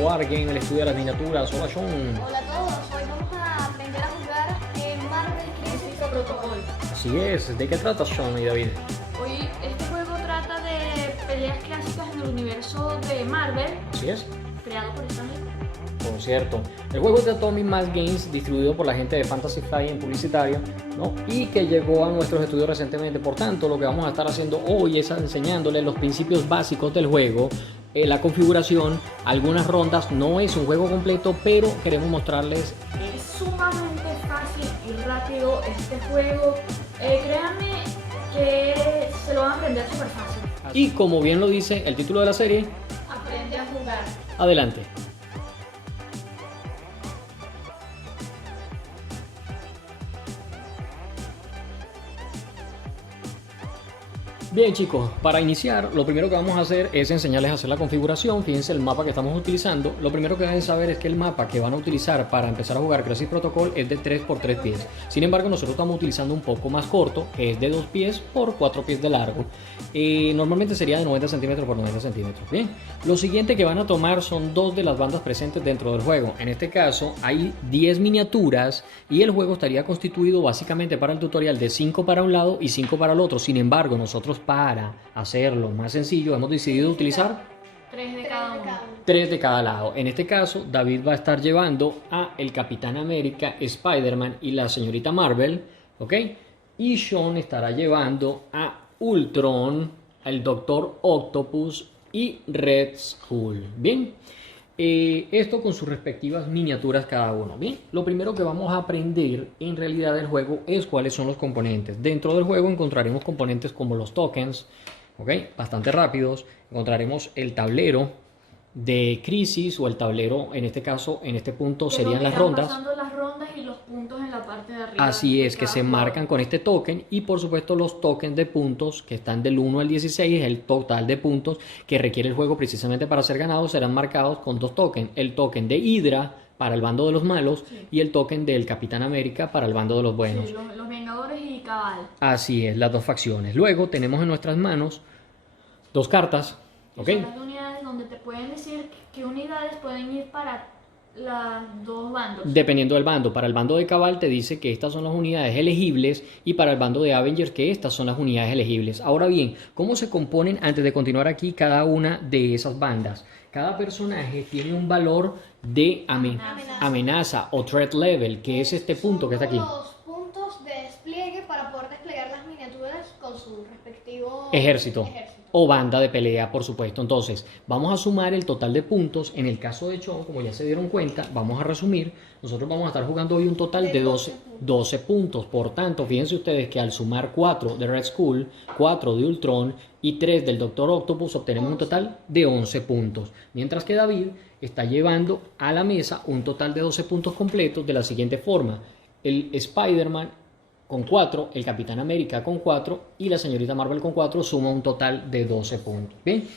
Wargame, el estudio de las miniaturas. Hola Sean. Hola a todos, hoy vamos a aprender a jugar Marvel Crisis Protocol. Así es, ¿de qué trata Sean y David? Hoy este juego trata de peleas clásicas en el universo de Marvel, Así es, creado por Stan Lee. por cierto. El juego es de Atomic Mass Games, distribuido por la gente de Fantasy Flight en publicitario, ¿no? Y que llegó a nuestros estudios recientemente. Por tanto, lo que vamos a estar haciendo hoy es enseñándoles los principios básicos del juego, la configuración, algunas rondas. No es un juego completo, pero queremos mostrarles. Es sumamente fácil y rápido este juego. Créanme que se lo van a aprender súper fácil. Y como bien lo dice el título de la serie, Aprende a jugar. adelante. Bien chicos, para iniciar lo primero que vamos a hacer es enseñarles a hacer la configuración. Fíjense el mapa que estamos utilizando. Lo primero que deben saber es que el mapa que van a utilizar para empezar a jugar Crisis Protocol es de 3 por 3 pies. Sin embargo, nosotros estamos utilizando un poco más corto, que es de 2 pies por 4 pies de largo. Normalmente sería de 90 centímetros por 90 centímetros. Bien, lo siguiente que van a tomar son 2 de las bandas presentes dentro del juego. En este caso hay 10 miniaturas y el juego estaría constituido básicamente para el tutorial de 5 para un lado y 5 para el otro. Sin embargo, nosotros para hacerlo más sencillo hemos decidido utilizar 3 de cada uno. 3 de cada lado. En este caso, David va a estar llevando a el Capitán América, Spider-Man y la señorita Marvel, ¿ok? Y Sean estará llevando a Ultron, el Doctor Octopus y Red Skull. Bien, esto con sus respectivas miniaturas cada uno. Bien, lo primero que vamos a aprender en realidad del juego es cuáles son los componentes. Dentro del juego encontraremos componentes como los tokens, ¿ok? Bastante rápidos. Encontraremos el tablero de crisis o el tablero, en este caso, en este punto serían las rondas. Pasando las rondas y los puntos en la parte de arriba. Así es, que cada se jugador. marcan con este token y por supuesto los tokens de puntos que están del 1 al 16, el total de puntos que requiere el juego precisamente para ser ganado, serán marcados con 2 tokens. El token de Hydra para el bando de los malos, sí, y el token del Capitán América para el bando de los buenos. Sí, los Vengadores y Cabal. Así es, las dos facciones. Luego tenemos en nuestras manos 2 cartas, ¿ok? Son las unidades donde te pueden decir qué unidades pueden ir para los dos bandos. Dependiendo del bando. Para el bando de Cabal te dice que estas son las unidades elegibles y para el bando de Avengers que estas son las unidades elegibles. Ahora bien, ¿cómo se componen antes de continuar aquí cada una de esas bandas? Cada personaje tiene un valor de amenaza o threat level, que es este punto que está aquí. Los puntos de despliegue para poder desplegar las miniaturas con su respectivo ejército o banda de pelea, por supuesto. Entonces, vamos a sumar el total de puntos. En el caso de Sean, como ya se dieron cuenta, vamos a resumir. Nosotros vamos a estar jugando hoy un total de 12 puntos. Por tanto, fíjense ustedes que al sumar 4 de Red Skull, 4 de Ultron y 3 del Doctor Octopus, obtenemos un total de 11 puntos. Mientras que David está llevando a la mesa un total de 12 puntos completos de la siguiente forma. El Spider-Man con 4, el Capitán América con 4 y la señorita Marvel con 4 suma un total de 12 puntos. Bien,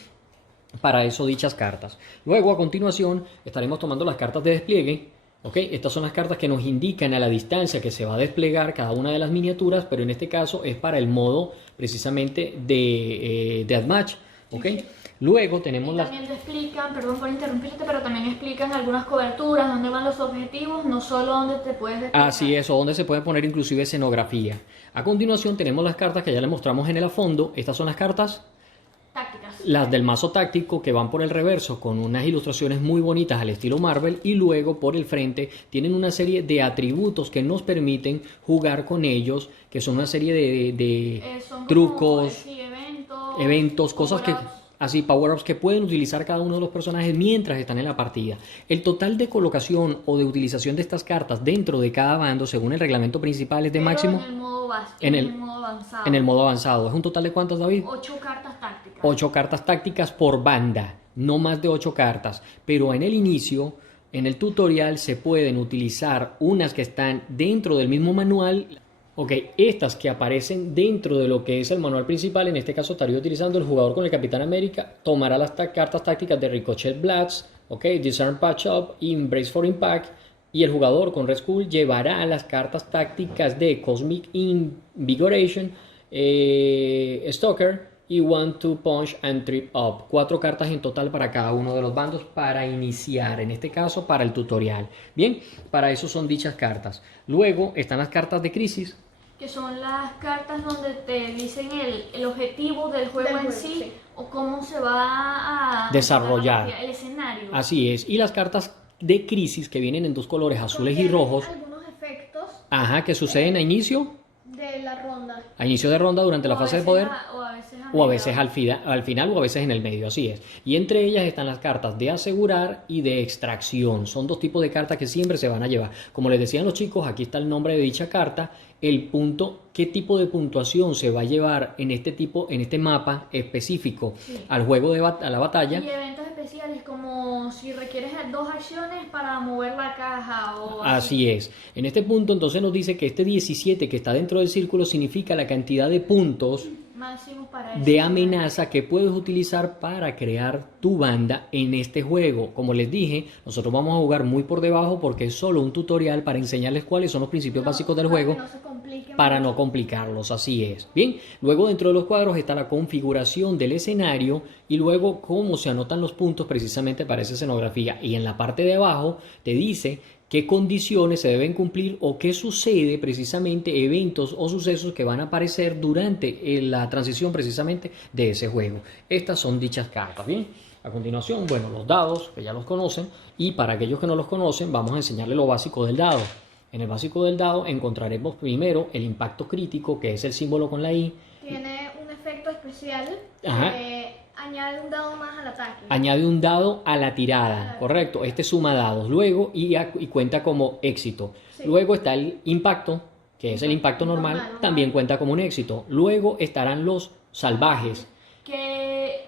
para eso dichas cartas. Luego a continuación estaremos tomando las cartas de despliegue. ¿Ok? Estas son las cartas que nos indican a la distancia que se va a desplegar cada una de las miniaturas, pero en este caso es para el modo precisamente de Deathmatch. ¿Ok? Sí. Luego tenemos las... También te explican, perdón por interrumpirte, pero también explican algunas coberturas, dónde van los objetivos, no solo dónde te puedes desplegar. Así es, o donde se puede poner inclusive escenografía. A continuación tenemos las cartas que ya les mostramos en el fondo. Estas son las cartas Tácticas. las del mazo táctico, que van por el reverso con unas ilustraciones muy bonitas al estilo Marvel, y luego por el frente tienen una serie de atributos que nos permiten jugar con ellos, que son una serie de Son trucos, sí, eventos, cosas que... power-ups. Así, power-ups que pueden utilizar cada uno de los personajes mientras están en la partida. El total de colocación o de utilización de estas cartas dentro de cada bando, según el reglamento principal, es de máximo... En el modo básico, en el modo avanzado. En el modo avanzado. ¿Es un total de cuántas, David? 8 cartas tácticas. 8 cartas tácticas por banda, no más de 8 cartas. Pero en el inicio, en el tutorial, se pueden utilizar unas que están dentro del mismo manual. Ok, estas que aparecen dentro de lo que es el manual principal, en este caso estaría utilizando el jugador con el Capitán América, tomará las cartas tácticas de Ricochet Blast, ok, Disarm Patch Up y Embrace for Impact, y el jugador con Red Skull llevará las cartas tácticas de Cosmic Invigoration, Stalker y 1, 2 punch and trip up. 4 cartas en total para cada uno de los bandos para iniciar, en este caso para el tutorial. Bien, para eso son dichas cartas. Luego están las cartas de crisis. Que son las cartas donde te dicen el objetivo del juego en sí, o cómo se va a desarrollar el escenario. Así es. Y las cartas de crisis que vienen en dos colores, azules y rojos. Algunos efectos Ajá, que suceden a inicio de la ronda. a inicio de ronda durante la fase de poder. O a veces al al final o a veces en el medio, así es. Y entre ellas están las cartas de asegurar y de extracción. Son dos tipos de cartas que siempre se van a llevar. Como les decían los chicos, aquí está el nombre de dicha carta, el punto, qué tipo de puntuación se va a llevar en este mapa específico al juego a la batalla. Y eventos especiales como si requieres 2 acciones para mover la caja o Así es. En este punto entonces nos dice que este 17 que está dentro del círculo significa la cantidad de puntos máximos para eso. de amenaza que puedes utilizar para crear tu banda en este juego. Como les dije, nosotros vamos a jugar muy por debajo porque es solo un tutorial para enseñarles cuáles son los principios básicos del juego, para no complicarlos, así es. Bien, luego dentro de los cuadros está la configuración del escenario y luego cómo se anotan los puntos precisamente para esa escenografía. Y en la parte de abajo te dice qué condiciones se deben cumplir o qué sucede precisamente, eventos o sucesos que van a aparecer durante la transición precisamente de ese juego. Estas son dichas cartas, ¿bien? A continuación, bueno, los dados, que ya los conocen, y para aquellos que no los conocen, vamos a enseñarles lo básico del dado. En el básico del dado encontraremos primero el impacto crítico, que es el símbolo con la I. Tiene un efecto especial Ajá. que añade un dado más al ataque. Añade un dado a la tirada, correcto. Este suma dados luego y cuenta como éxito. Sí. Luego está el impacto, que es el impacto normal, también cuenta como un éxito. Luego estarán los salvajes. Que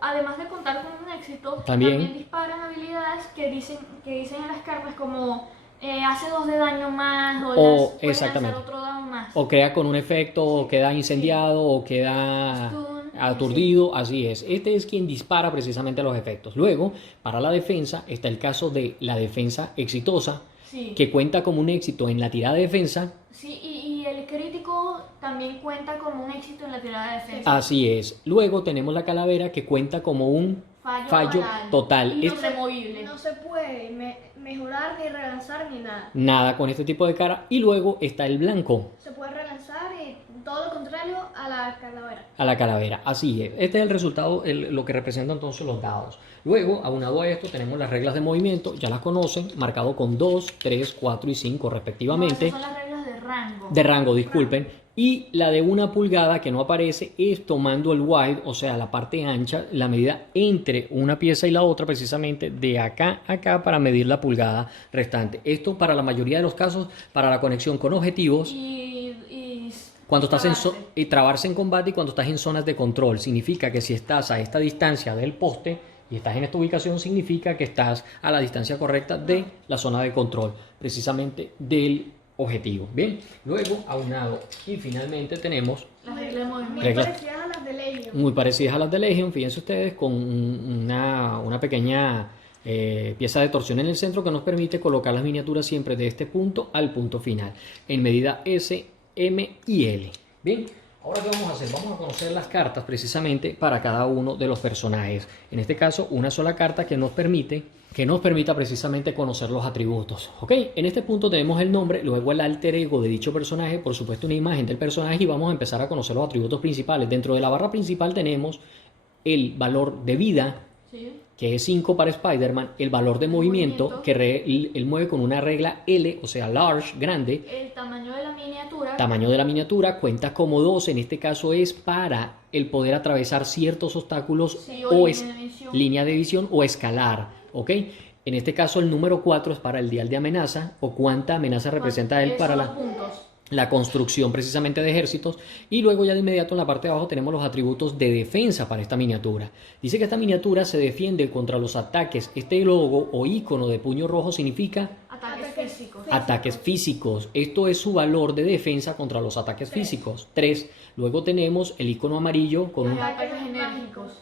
además de contar con un éxito, También también disparan habilidades que dicen en las cartas como hace 2 de daño más o puede exactamente. lanzar otro dado más. O crea con un efecto, o queda incendiado, o queda aturdido, así es. Este es quien dispara precisamente los efectos. Luego, para la defensa, está el caso de la defensa exitosa, que cuenta como un éxito en la tirada de defensa. Sí, y el crítico también cuenta como un éxito en la tirada de defensa. Así es. Luego tenemos la calavera que cuenta como un fallo total. Y removible. No se puede mejorar ni relanzar ni nada. Nada con este tipo de cara. Y luego está el blanco. Se puede relanzar y todo lo contrario a la calavera. A la calavera, así es. Este es el resultado, lo que representa entonces los dados. Luego, aunado a esto, tenemos las reglas de movimiento, ya las conocen, marcado con 2, 3, 4 y 5 respectivamente. No, esas son las reglas de rango. De rango, disculpen. Y la de 1 pulgada que no aparece es tomando el wide, o sea, la parte ancha, la medida entre una pieza y la otra, precisamente de acá a acá para medir la pulgada restante. Esto para la mayoría de los casos, para la conexión con objetivos. Y Cuando estás y trabarse en combate y cuando estás en zonas de control. Significa que si estás a esta distancia del poste y estás en esta ubicación, significa que estás a la distancia correcta de la zona de control, precisamente del objetivo. Bien, luego aunado y finalmente tenemos las reglas de movimiento. Muy parecidas a las de Legion. muy parecidas a las de Legion, fíjense ustedes, con una pequeña pieza de torsión en el centro que nos permite colocar las miniaturas siempre de este punto al punto final, en medida S, M y L. Bien, ahora ¿qué vamos a hacer? Vamos a conocer las cartas precisamente para cada uno de los personajes. En este caso, una sola carta que nos permita precisamente conocer los atributos. ¿Ok? En este punto tenemos el nombre, luego el alter ego de dicho personaje, por supuesto una imagen del personaje y vamos a empezar a conocer los atributos principales. Dentro de la barra principal tenemos el valor de vida, que es 5 para Spider-Man, el valor de movimiento, que él mueve con una regla L, o sea, large, grande. El tamaño de la miniatura. Tamaño de la miniatura cuenta como 2, en este caso es para el poder atravesar ciertos obstáculos o línea de visión o escalar, ¿ok? En este caso el número 4 es para el dial de amenaza o cuánta amenaza representa él para la construcción precisamente de ejércitos. Y luego ya de inmediato en la parte de abajo tenemos los atributos de defensa para esta miniatura. Dice que esta miniatura se defiende contra los ataques. Este logo o icono de puño rojo significa ataques físicos. Esto es su valor de defensa contra los ataques físicos. 3. Luego tenemos el icono amarillo con ataques enérgicos.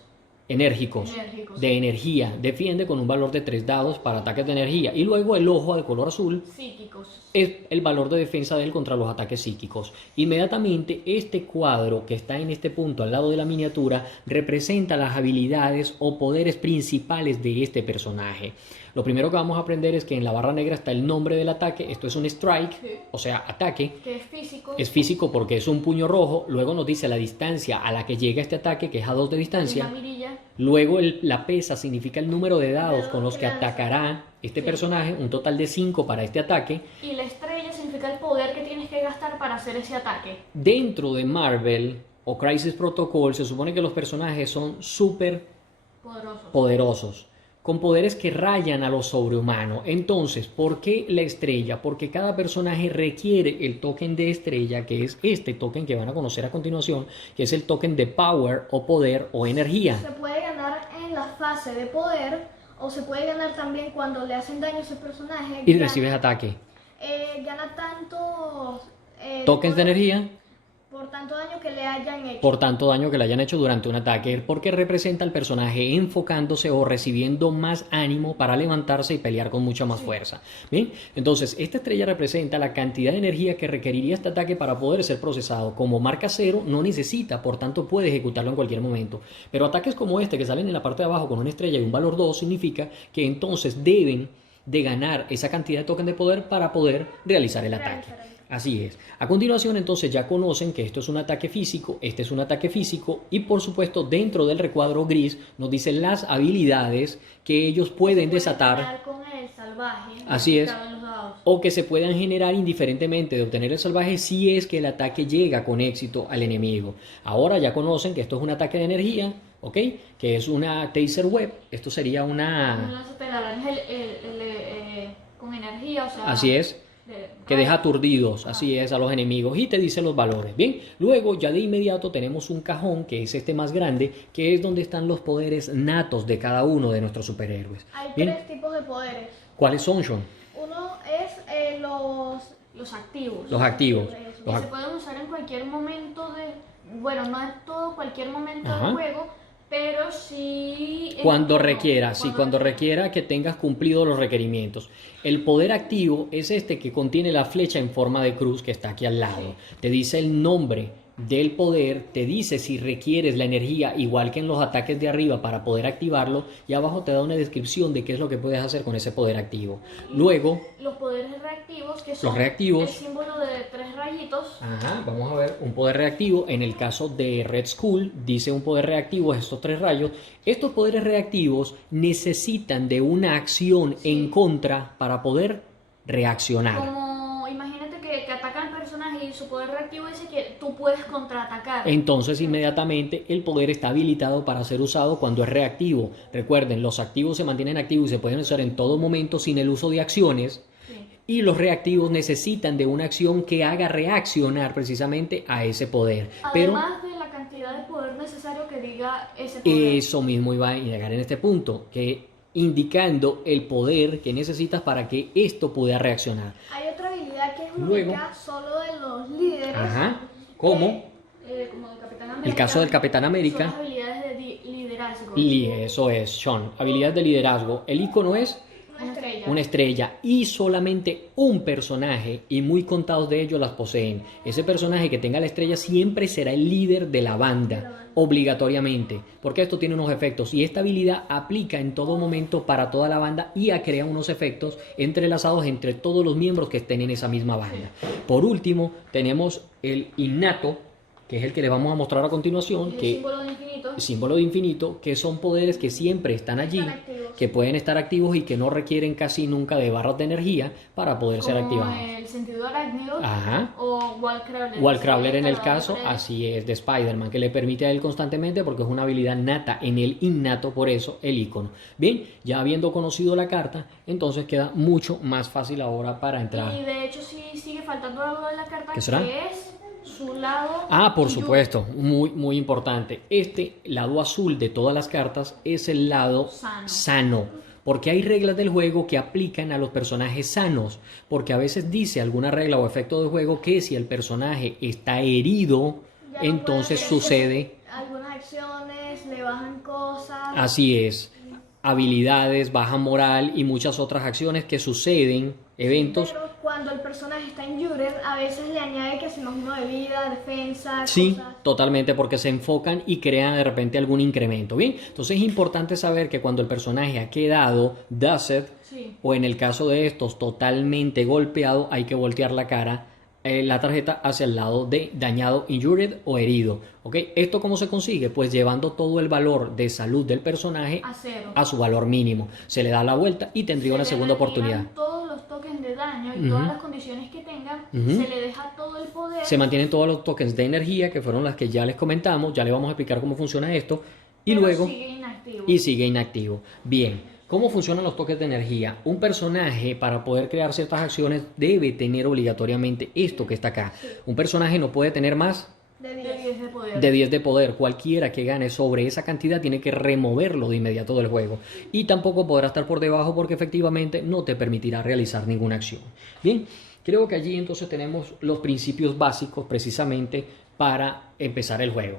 enérgicos, Enérgicos. de energía. Defiende con un valor de 3 dados para ataques de energía. Y luego el ojo de color azul Psíquicos. es el valor de defensa de él contra los ataques psíquicos. Inmediatamente este cuadro que está en este punto al lado de la miniatura representa las habilidades o poderes principales de este personaje. Lo primero que vamos a aprender es que en la barra negra está el nombre del ataque. Esto es un strike, Sí. o sea, ataque. Que es físico. Es físico porque es un puño rojo. Luego nos dice la distancia a la que llega este ataque, que es a 2 de Es distancia. la mirilla. Luego la pesa significa el número de dados Dados con los que que lanza. atacará este Sí. personaje, un total de 5 para este ataque. Y la estrella significa el poder que tienes que gastar para hacer ese ataque. Dentro de Marvel o Crisis Protocol se supone que los personajes son súper Poderoso. poderosos, con poderes que rayan a lo sobrehumano. Entonces, ¿por qué la estrella? Porque cada personaje requiere el token de estrella, que es este token que van a conocer a continuación, que es el token de power o poder o energía. Se puede ganar en la fase de poder o se puede ganar también cuando le hacen daño a ese personaje. Y recibes ataque. Gana tantos Tokens de por- energía por tanto daño que le hayan hecho. por tanto daño que le hayan hecho durante un ataque, porque representa al personaje enfocándose o recibiendo más ánimo para levantarse y pelear con mucha más fuerza. Bien, entonces esta estrella representa la cantidad de energía que requeriría este ataque para poder ser procesado. Como marca 0 no necesita, por tanto puede ejecutarlo en cualquier momento. Pero ataques como este que salen en la parte de abajo con una estrella y un valor 2 significa que entonces deben de ganar esa cantidad de token de poder para poder realizar el ataque. Así es. A continuación, entonces, ya conocen que esto es un ataque físico, este es un ataque físico y, por supuesto, dentro del recuadro gris nos dicen las habilidades que ellos pueden desatar Pelear con el salvaje. Así es. Estaba en los dados. o que se puedan generar indiferentemente de obtener el salvaje si es que el ataque llega con éxito al enemigo. Ahora ya conocen que esto es un ataque de energía, ¿ok? Que es una Taser Web. Esto sería Un una... lanzatelarañas con energía, o sea. Así es. Que deja aturdidos, así es, a los enemigos y te dice los valores. Bien, luego ya de inmediato tenemos un cajón que es este más grande, que es donde están los poderes natos de cada uno de nuestros superhéroes. Hay Bien, 3 tipos de poderes. ¿cuáles son, Sean? Uno es Los activos. Los activos. Eso. Que se pueden usar en cualquier momento bueno, no en todo cualquier momento Ajá. del juego, pero sí Cuando requiera, sí, cuando requiera que tengas cumplido los requerimientos. El poder activo es este que contiene la flecha en forma de cruz que está aquí al lado. Te dice el nombre del poder, te dice si requieres la energía igual que en los ataques de arriba para poder activarlo y abajo te da una descripción de qué es lo que puedes hacer con ese poder activo. Luego, Los poderes reactivos, que son los reactivos. el símbolo de 3 rayitos. Ajá, vamos a ver un poder reactivo. En el caso de Red Skull, dice un poder reactivo, estos 3 rayos. Estos poderes reactivos necesitan de una acción en contra para poder reaccionar. Como imagínate que atacan al personaje y su poder reactivo dice que tú puedes contraatacar. Entonces inmediatamente el poder está habilitado para ser usado cuando es reactivo. Recuerden, los activos se mantienen activos y se pueden usar en todo momento sin el uso de acciones. Sí. Y los reactivos necesitan de una acción que haga reaccionar precisamente a ese poder. Pero Además de la cantidad de poder necesario que diga ese poder. eso mismo iba a llegar en este punto, que indicando el poder que necesitas para que esto pueda reaccionar. Hay otra habilidad que es Luego. única solo de los líderes. Ajá. ¿Cómo? Como el Capitán América. El caso del Capitán América. Son las habilidades de liderazgo. Y eso es, Sean. Habilidades de liderazgo. El icono es Una estrella. una estrella y solamente un personaje y muy contados de ellos las poseen. Ese personaje que tenga la estrella siempre será el líder de la banda, obligatoriamente, porque esto tiene unos efectos y esta habilidad aplica en todo momento para toda la banda y crea unos efectos entrelazados entre todos los miembros que estén en esa misma banda. Por último, tenemos el innato, que es el que les vamos a mostrar a continuación, El que símbolo de infinito. símbolo de infinito, que son poderes que siempre están allí, Están activos. que pueden estar activos y que no requieren casi nunca de barras de energía para poder ser Como activados. el sentido arácnido. Ajá. O Wallcrawler. Wallcrawler en el Sí, caso, pared. así es, de Spider-Man, que le permite a él constantemente porque es una habilidad nata en el innato, por eso el icono. Bien, ya habiendo conocido la carta, entonces queda mucho más fácil ahora para entrar. Y de hecho sí sigue faltando algo de la carta ¿Qué será? que es su lado. Ah, por Yu. supuesto, muy importante. Este lado azul de todas las cartas es el lado sano, porque hay reglas del juego que aplican a los personajes sanos, porque a veces dice alguna regla o efecto de juego que si el personaje está herido, Ya no entonces puede hacer sucede algunas acciones misiones, le bajan cosas. Así es. Habilidades, baja moral y muchas otras acciones que suceden, eventos. Pero cuando el personaje está injured, a veces le añade que si más uno de vida, defensa, Sí, cosas. totalmente, porque se enfocan y crean de repente algún incremento. Bien, entonces es importante saber que cuando el personaje ha quedado dazed, Sí. o en el caso de estos totalmente golpeado, hay que voltear la cara, la tarjeta hacia el lado de dañado, injured o herido. ¿Ok? ¿Esto cómo se consigue? Pues llevando todo el valor de salud del personaje A cero. a su valor mínimo. Se le da la vuelta y tendría una Se le segunda retiran oportunidad. todos los tokens de daño y Ujú. todas las condiciones que tengan, Ujú. se le deja todo el poder. Se mantienen todos los tokens de energía, que fueron las que ya les comentamos. Ya les vamos a explicar cómo funciona esto. Y pero luego... sigue inactivo. Y sigue inactivo. Bien, ¿cómo funcionan los toques de energía? Un personaje para poder crear ciertas acciones debe tener obligatoriamente esto que está acá. Sí. Un personaje no puede tener más De De 10. 10 de poder. de 10 de poder. Cualquiera que gane sobre esa cantidad tiene que removerlo de inmediato del juego. Y tampoco podrá estar por debajo porque efectivamente no te permitirá realizar ninguna acción. Bien, creo que allí entonces tenemos los principios básicos precisamente para empezar el juego.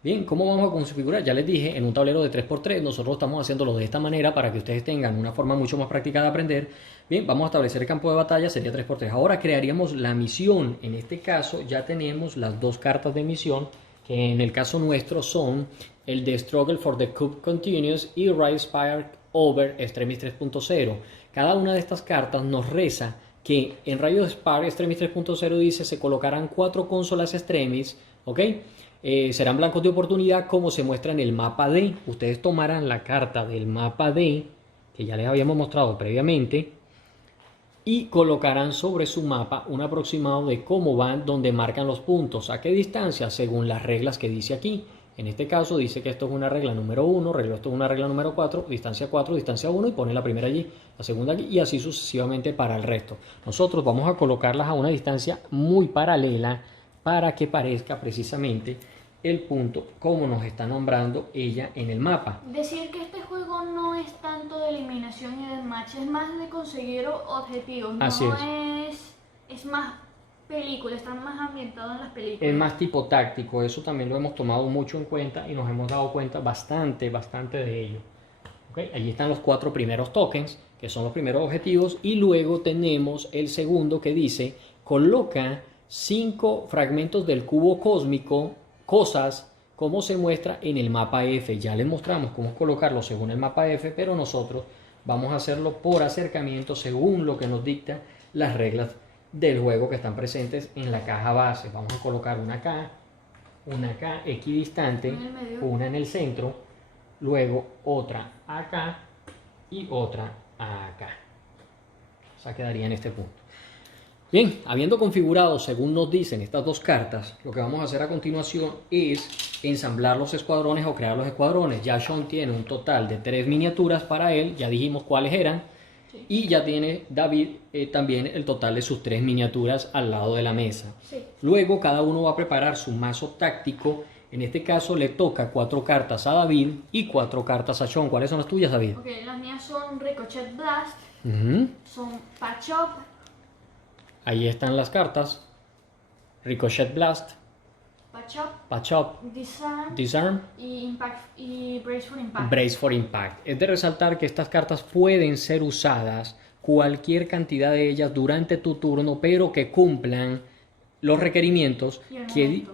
Bien, ¿cómo vamos a configurar? Ya les dije, en un tablero de 3x3, nosotros estamos haciéndolo de esta manera para que ustedes tengan una forma mucho más práctica de aprender. Bien, vamos a establecer el campo de batalla, sería 3x3. Ahora crearíamos la misión. En este caso ya tenemos las dos cartas de misión, que en el caso nuestro son el de Struggle for the Cup Continuous y Rise Spire Over Extremis 3.0. Cada una de estas cartas nos reza que en Rayo Spire Extremis 3.0 dice se colocarán 4 consolas Extremis, ¿ok? Serán blancos de oportunidad como se muestra en el mapa D. Ustedes tomarán la carta del mapa D, que ya les habíamos mostrado previamente, y colocarán sobre su mapa un aproximado de cómo van, donde marcan los puntos, a qué distancia, según las reglas que dice aquí. En este caso dice que esto es una regla número 1, esto es una regla número 4, distancia 4, distancia 1 y pone la primera allí, la segunda aquí y así sucesivamente para el resto. Nosotros vamos a colocarlas a una distancia muy paralela para que parezca precisamente el punto como nos está nombrando ella en el mapa. Decir que este juego no es tanto de eliminación y de match, es más de conseguir objetivos. Así es más película, está más ambientado en las películas. Es más tipo táctico, eso también lo hemos tomado mucho en cuenta y nos hemos dado cuenta bastante de ello. ¿Okay? Allí están los 4 primeros tokens, que son los primeros objetivos, y luego tenemos el segundo que dice, coloca 5 fragmentos del cubo cósmico, cosas, como se muestra en el mapa F. Ya les mostramos cómo colocarlo según el mapa F, pero nosotros vamos a hacerlo por acercamiento según lo que nos dicta las reglas del juego que están presentes en la caja base. Vamos a colocar una acá equidistante, En el medio. una en el centro, luego otra acá y otra acá. O sea, quedaría en este punto. Bien, habiendo configurado según nos dicen estas dos cartas, lo que vamos a hacer a continuación es ensamblar los escuadrones o crear los escuadrones. Ya Sean tiene un total de 3 miniaturas para él, ya dijimos cuáles eran. Sí. Y ya tiene David también el total de sus 3 miniaturas al lado de la mesa. Sí. Luego cada uno va a preparar su mazo táctico. En este caso le toca 4 cartas a David y 4 cartas a Sean. ¿Cuáles son las tuyas, David? Ok, las mías son Ricochet Blast, Ujú. son Patch Up, Ahí están las cartas. Ricochet Blast, Patch Up, Disarm Disarm, y Impact y Brace for Impact. Brace for Impact. Es de resaltar que estas cartas pueden ser usadas, cualquier cantidad de ellas durante tu turno, pero que cumplan los requerimientos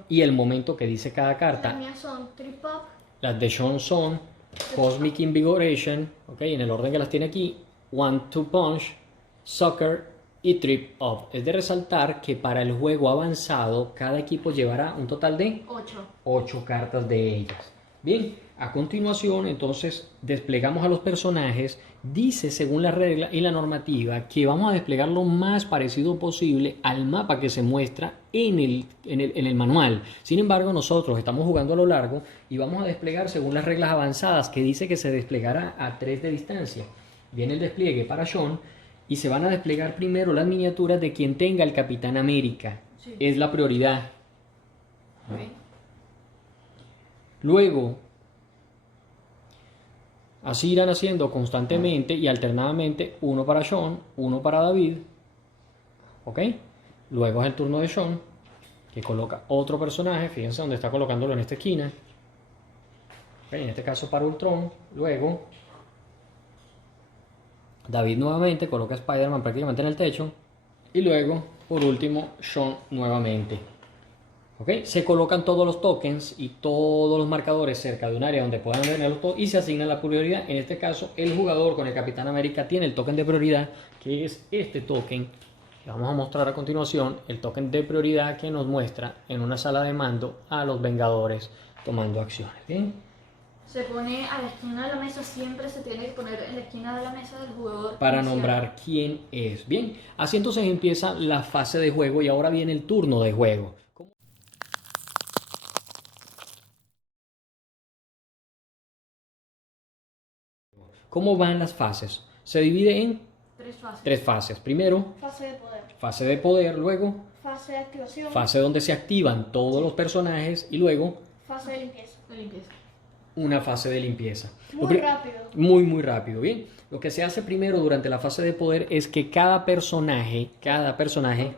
y el momento que dice cada Las carta. mías son Trip Up, Las de Sean son Cosmic Invigoration, en el orden que las tiene aquí, One Two Punch, Soccer y Trip Up. Es de resaltar que para el juego avanzado cada equipo llevará un total de 8. 8 cartas de ellas. Bien, a continuación entonces desplegamos a los personajes. Dice según la regla y la normativa que vamos a desplegar lo más parecido posible al mapa que se muestra en el manual. Sin embargo, nosotros estamos jugando a lo largo y vamos a desplegar según las reglas avanzadas, que dice que se desplegará a 3 de distancia. Viene el despliegue para Sean y se van a desplegar primero las miniaturas de quien tenga el Capitán América. Sí. Es la prioridad. Ok. Luego, así irán haciendo constantemente y alternadamente, uno para Sean, uno para David. ¿Ok? Luego es el turno de Sean. que coloca otro personaje. Fíjense dónde está colocándolo, en esta esquina. Okay, en este caso para Ultron. Luego David nuevamente coloca a Spider-Man prácticamente en el techo. Y luego, por último, Sean nuevamente. ¿Okay? Se colocan todos los tokens y todos los marcadores cerca de un área donde puedan tenerlos todos y se asigna la prioridad. En este caso, el jugador con el Capitán América tiene el token de prioridad, que es este token que vamos a mostrar a continuación, el token de prioridad que nos muestra en una sala de mando a los Vengadores tomando acciones. ¿Bien? Se pone a la esquina de la mesa, siempre se tiene que poner en la esquina de la mesa del jugador. Para inicial. nombrar quién es. Bien, así entonces empieza la fase de juego y ahora viene el turno de juego. ¿Cómo van las fases? Se divide en tres fases. Primero, Fase de poder. fase de poder, luego Fase de activación. fase donde se activan todos los personajes y luego Fase de limpieza. De limpieza. una fase de limpieza. Muy rápido. Muy rápido, bien. Lo que se hace primero durante la fase de poder es que cada personaje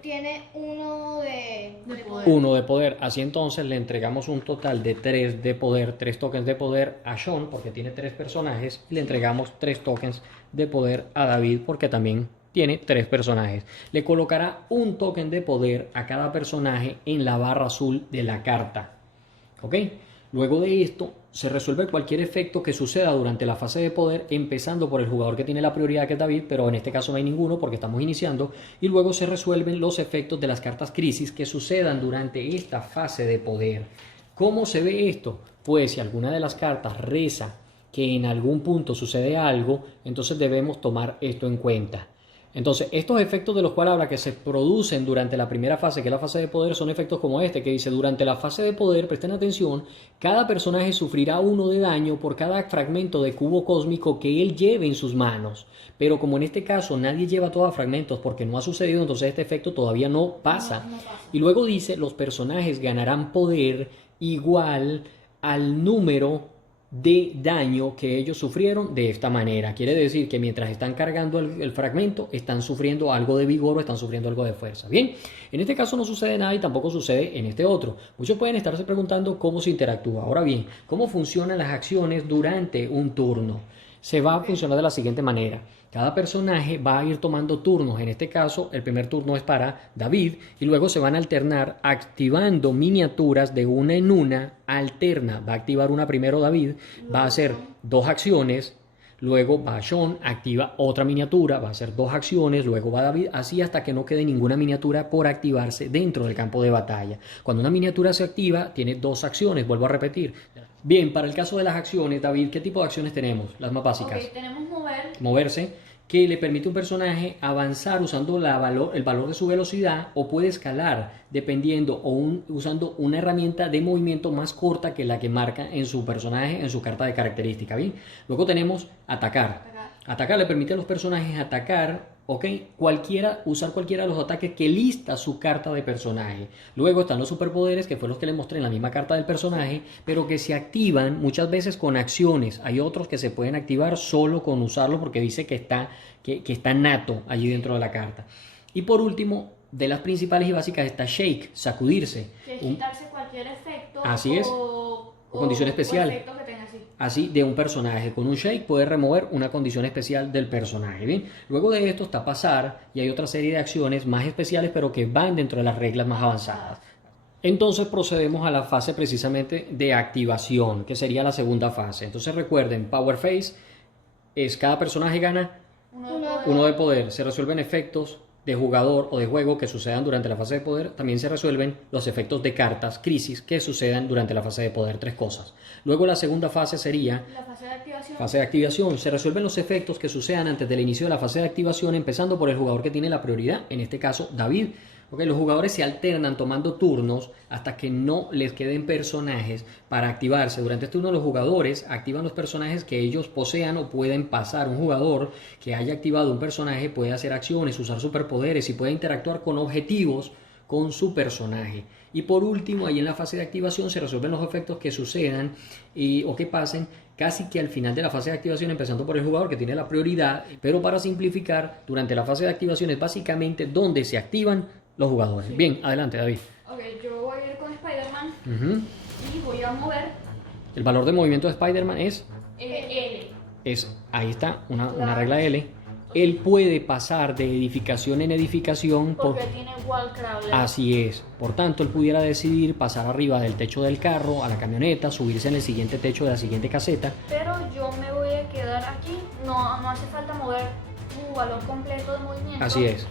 Tiene uno de poder. uno de poder. Así entonces le entregamos un total de 3 de poder, 3 tokens de poder a Sean porque tiene 3 personajes y le entregamos 3 tokens de poder a David porque también tiene 3 personajes. Le colocará un token de poder a cada personaje en la barra azul de la carta. ¿Ok? Luego de esto se resuelve cualquier efecto que suceda durante la fase de poder, empezando por el jugador que tiene la prioridad, que es David, pero en este caso no hay ninguno porque estamos iniciando, y luego se resuelven los efectos de las cartas crisis que sucedan durante esta fase de poder. ¿Cómo se ve esto? Pues si alguna de las cartas reza que en algún punto sucede algo, entonces debemos tomar esto en cuenta. Entonces, estos efectos de los cuales habla que se producen durante la primera fase, que es la fase de poder, son efectos como este, que dice, durante la fase de poder, presten atención, cada personaje sufrirá 1 de daño por cada fragmento de cubo cósmico que él lleve en sus manos. Pero como en este caso nadie lleva todos los fragmentos porque no ha sucedido, entonces este efecto todavía no pasa. No pasa. Y luego dice, los personajes ganarán poder igual al número de daño que ellos sufrieron de esta manera. Quiere decir que mientras están cargando el fragmento, están sufriendo algo de vigor o están sufriendo algo de fuerza. Bien, en este caso no sucede nada y tampoco sucede en este otro. Muchos pueden estarse preguntando cómo se interactúa. Ahora bien, ¿cómo funcionan las acciones durante un turno? Se va a funcionar de la siguiente manera. Cada personaje va a ir tomando turnos. En este caso, el primer turno es para David y luego se van a alternar activando miniaturas de una en una alterna. Va a activar una primero David, va a hacer 2 acciones, luego va Sean, activa otra miniatura, va a hacer 2 acciones, luego va David, así hasta que no quede ninguna miniatura por activarse dentro del campo de batalla. Cuando una miniatura se activa, tiene 2 acciones, vuelvo a repetir. Bien, para el caso de las acciones, David, ¿qué tipo de acciones tenemos? Las más básicas. Ok, tenemos Moverse, que le permite a un personaje avanzar usando el valor de su velocidad, o puede escalar dependiendo usando una herramienta de movimiento más corta que la que marca en su personaje, en su carta de característica. ¿Bien? Luego tenemos atacar. Atacar le permite a los personajes atacar, ¿ok? Usar cualquiera de los ataques que lista su carta de personaje. Luego están los superpoderes, que fue los que les mostré en la misma carta del personaje, pero que se activan muchas veces con acciones. Hay otros que se pueden activar solo con usarlo porque dice que está nato allí dentro de la carta. Y por último, de las principales y básicas está Shake, sacudirse. que quitarse cualquier efecto. Así es. O condición especial. O efecto que tenga así. Así de un personaje. Con un shake puede remover una condición especial del personaje. ¿Bien? Luego de esto está pasar y hay otra serie de acciones más especiales pero que van dentro de las reglas más avanzadas. Entonces procedemos a la fase precisamente de activación, que sería la segunda fase. Entonces recuerden, Power Phase es cada personaje gana uno de poder. Se resuelven efectos de jugador o de juego que sucedan durante la fase de poder. También se resuelven los efectos de cartas, crisis, que sucedan durante la fase de poder. 3 cosas. Luego la segunda fase sería la fase de activación. Fase de activación. Se resuelven los efectos que sucedan antes del inicio de la fase de activación, empezando por el jugador que tiene la prioridad, en este caso David. Okay, los jugadores se alternan tomando turnos hasta que no les queden personajes para activarse. Durante este turno los jugadores activan los personajes que ellos posean o pueden pasar. Un jugador que haya activado un personaje puede hacer acciones, usar superpoderes y puede interactuar con objetivos con su personaje. Y por último, ahí en la fase de activación se resuelven los efectos que sucedan o que pasen casi que al final de la fase de activación, empezando por el jugador que tiene la prioridad. Pero para simplificar, durante la fase de activación es básicamente donde se activan los jugadores. Sí. Bien, adelante David. Ok, yo voy Ujú. y voy a mover El valor de movimiento de Spider-Man L. ahí está, una regla L. Él puede pasar de edificación en edificación Porque tiene wall crawler. así es. Por tanto, él pudiera decidir pasar arriba del techo del carro a la camioneta, subirse en el siguiente techo de la siguiente caseta. Pero yo me voy a quedar aquí. No hace falta mover tu valor completo de movimiento. Así es.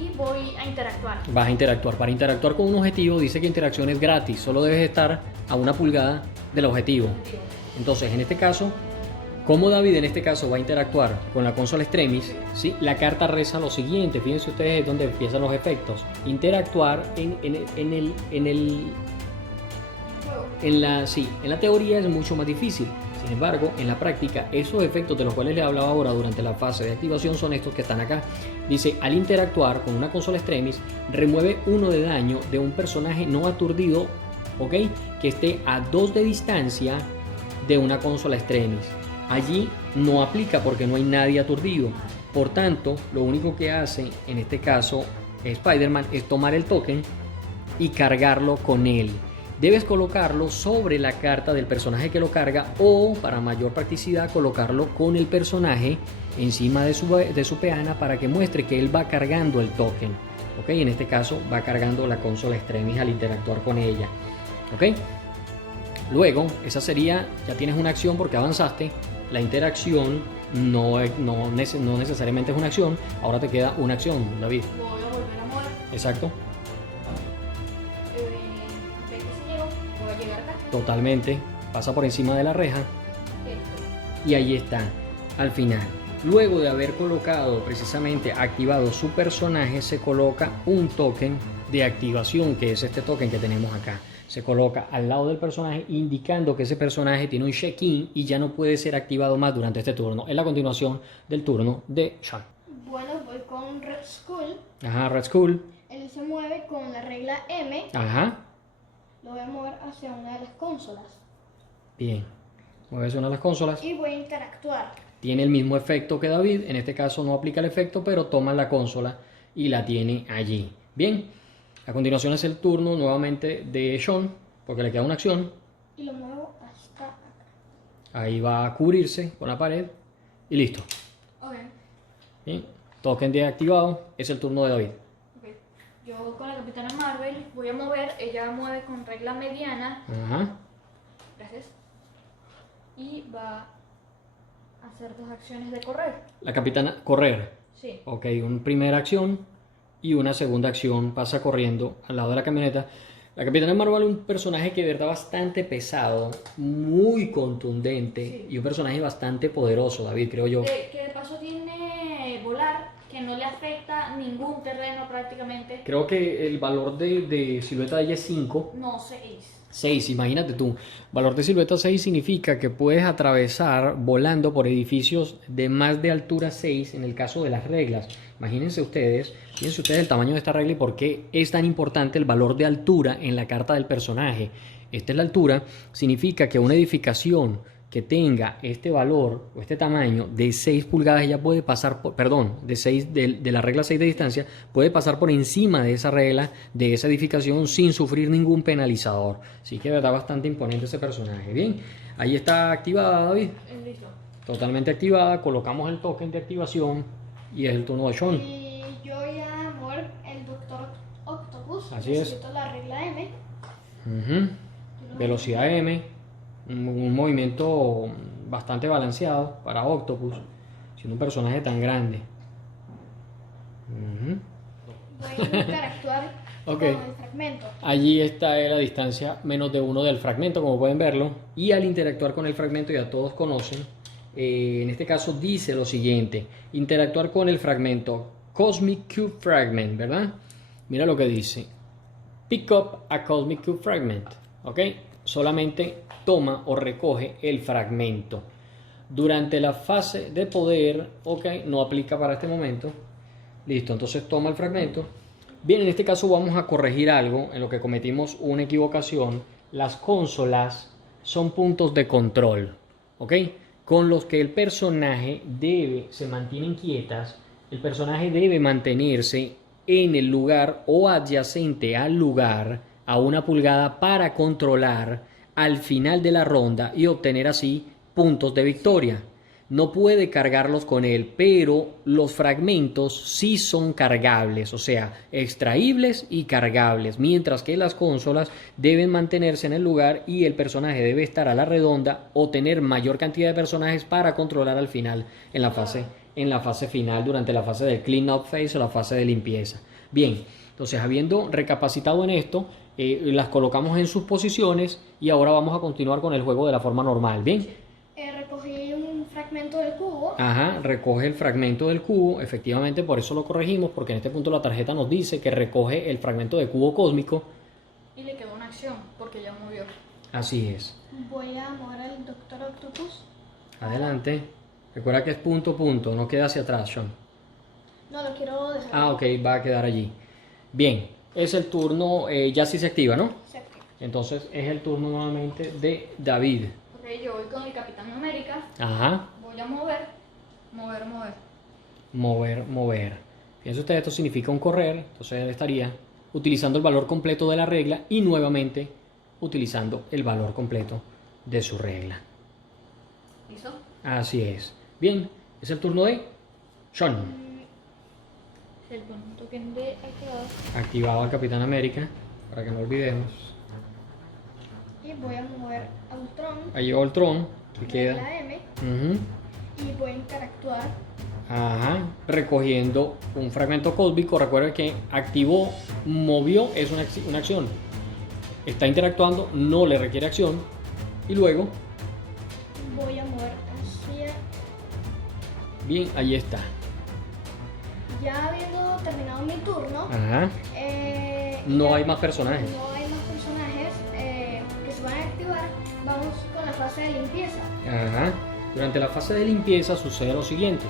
Y voy a interactuar. Vas a interactuar. Para interactuar con un objetivo, dice que interacción es gratis. Solo debes estar a 1 pulgada del objetivo. Entonces, en este caso, ¿cómo David en este caso va a interactuar con la consola Extremis? ¿Sí? La carta reza lo siguiente. Fíjense ustedes dónde empiezan los efectos. Interactuar en la teoría es mucho más difícil. Sin embargo, en la práctica, esos efectos de los cuales les hablaba ahora durante la fase de activación son estos que están acá. Dice, al interactuar con una consola Extremis, remueve 1 de daño de un personaje no aturdido, ¿ok? Que esté a 2 de distancia de una consola Extremis. Allí no aplica porque no hay nadie aturdido. Por tanto, lo único que hace en este caso Spider-Man es tomar el token y cargarlo con él. Debes colocarlo sobre la carta del personaje que lo carga o, para mayor practicidad, colocarlo con el personaje encima de su peana para que muestre que él va cargando el token. ¿Ok? En este caso va cargando la consola Extremis al interactuar con ella. ¿Ok? Luego, esa sería, ya tienes una acción porque avanzaste. La interacción no necesariamente es una acción. Ahora te queda una acción, David. Voy a volver a mover. Exacto. Ve que si llego, voy a llegar acá. Totalmente. Pasa por encima de la reja. Esto. Y ahí está, al final. Luego de haber colocado, precisamente activado su personaje, se coloca un token de activación, que es este token que tenemos acá. Se coloca al lado del personaje indicando que ese personaje tiene un check-in y ya no puede ser activado más durante este turno. Es la continuación del turno de Sean. Bueno, voy con Red Skull. Ajá, Red Skull. Él se mueve con la regla M. Ajá, Lo voy a mover hacia una de las consolas. bien. Mueves una de las consolas. Y voy a interactuar. Tiene el mismo efecto que David. En este caso no aplica el efecto, pero toma la consola y la tiene allí. Bien. A continuación es el turno nuevamente de Sean, porque le queda una acción. Y lo muevo hasta acá. Ahí va a cubrirse con la pared y listo. Ok. Bien. Token deactivado. Es el turno de David. Ok. Yo con la Capitana Marvel voy a mover. Ella mueve con regla mediana. Ajá. Gracias. Y va a hacer 2 acciones de correr. La capitana, correr. Sí. Ok, una primera acción y una segunda acción. Pasa corriendo al lado de la camioneta. La Capitana Marvel es un personaje que de verdad bastante pesado, muy contundente, Sí. y un personaje bastante poderoso, David, creo yo. Que de paso tiene volar, que no le afecta ningún terreno prácticamente. Creo que el valor de silueta de ella es 5. No, 6. 6, imagínate tú. Valor de silueta 6 significa que puedes atravesar volando por edificios de más de altura 6 en el caso de las reglas. Imagínense ustedes, fíjense ustedes el tamaño de esta regla y por qué es tan importante el valor de altura en la carta del personaje. Esta es la altura, significa que una edificación que tenga este valor o este tamaño de 6 pulgadas ya puede pasar por, perdón, de la regla 6 de distancia, puede pasar por encima de esa regla, de esa edificación sin sufrir ningún penalizador. Así que de verdad bastante imponente ese personaje. Bien, ahí está activada, David. Listo. Totalmente activada, colocamos el token de activación y es el turno de Sean. Y yo voy a mover el Doctor Octopus. Así es. Necesito la regla M. Ujú. Velocidad M, un movimiento bastante balanceado para Octopus, siendo un personaje tan grande. Ujú. Voy a interactuar Ok. con el fragmento. Allí está la distancia menos de 1 del fragmento, como pueden verlo, y al interactuar con el fragmento, ya todos conocen, en este caso dice lo siguiente: interactuar con el fragmento Cosmic Cube Fragment, ¿verdad? Mira lo que dice: pick up a Cosmic Cube Fragment, ¿ok? Solamente toma o recoge el fragmento. Durante la fase de poder, ok, no aplica para este momento. Listo, entonces toma el fragmento. Bien, en este caso vamos a corregir algo en lo que cometimos una equivocación. Las consolas son puntos de control, ¿ok? Con los que el personaje se mantienen quietas. El personaje debe mantenerse en el lugar o adyacente al lugar a 1 pulgada para controlar al final de la ronda y obtener así puntos de victoria. No puede cargarlos con él, pero los fragmentos sí son cargables, o sea, extraíbles y cargables, mientras que las consolas deben mantenerse en el lugar y el personaje debe estar a la redonda o tener mayor cantidad de personajes para controlar al final en la fase final, durante la fase del clean up phase o la fase de limpieza. Bien, entonces habiendo recapacitado en esto, las colocamos en sus posiciones y ahora vamos a continuar con el juego de la forma normal. Bien. Recogí un fragmento del cubo. Ajá, recoge el fragmento del cubo, efectivamente por eso lo corregimos, porque en este punto la tarjeta nos dice que recoge el fragmento de cubo cósmico. Y le quedó una acción, porque ya movió. Así es. Voy a mover al Doctor Octopus. Adelante. Recuerda que es punto, punto, no queda hacia atrás, Sean. No, lo quiero dejar. Ah, ok, va a quedar allí. Bien, es el turno, ya sí se activa, ¿no? Se activa. Entonces es el turno nuevamente de David. Ok, yo voy con el Capitán América. Ajá. Voy a mover, mover. Mover, mover. Fíjense ustedes, esto significa un correr, entonces él estaría utilizando el valor completo de la regla y nuevamente utilizando el valor completo de su regla. ¿Listo? Así es. Bien, es el turno de Sean. El token de activado. Activado al Capitán América, para que no olvidemos. Y voy a mover a Ultron. Ahí llegó el Tron, que queda. La M. Ujú. Y voy a interactuar. Ajá, recogiendo un fragmento cósmico. Recuerda que activó, movió, es una acción. Está interactuando, no le requiere acción. Y luego, Voy a mover hacia. bien, ahí está. Ya habiendo terminado mi turno. Ajá, no ya hay más personajes. No hay más personajes que se van a activar. Vamos con la fase de limpieza. Ajá. Durante la fase de limpieza sucede lo siguiente.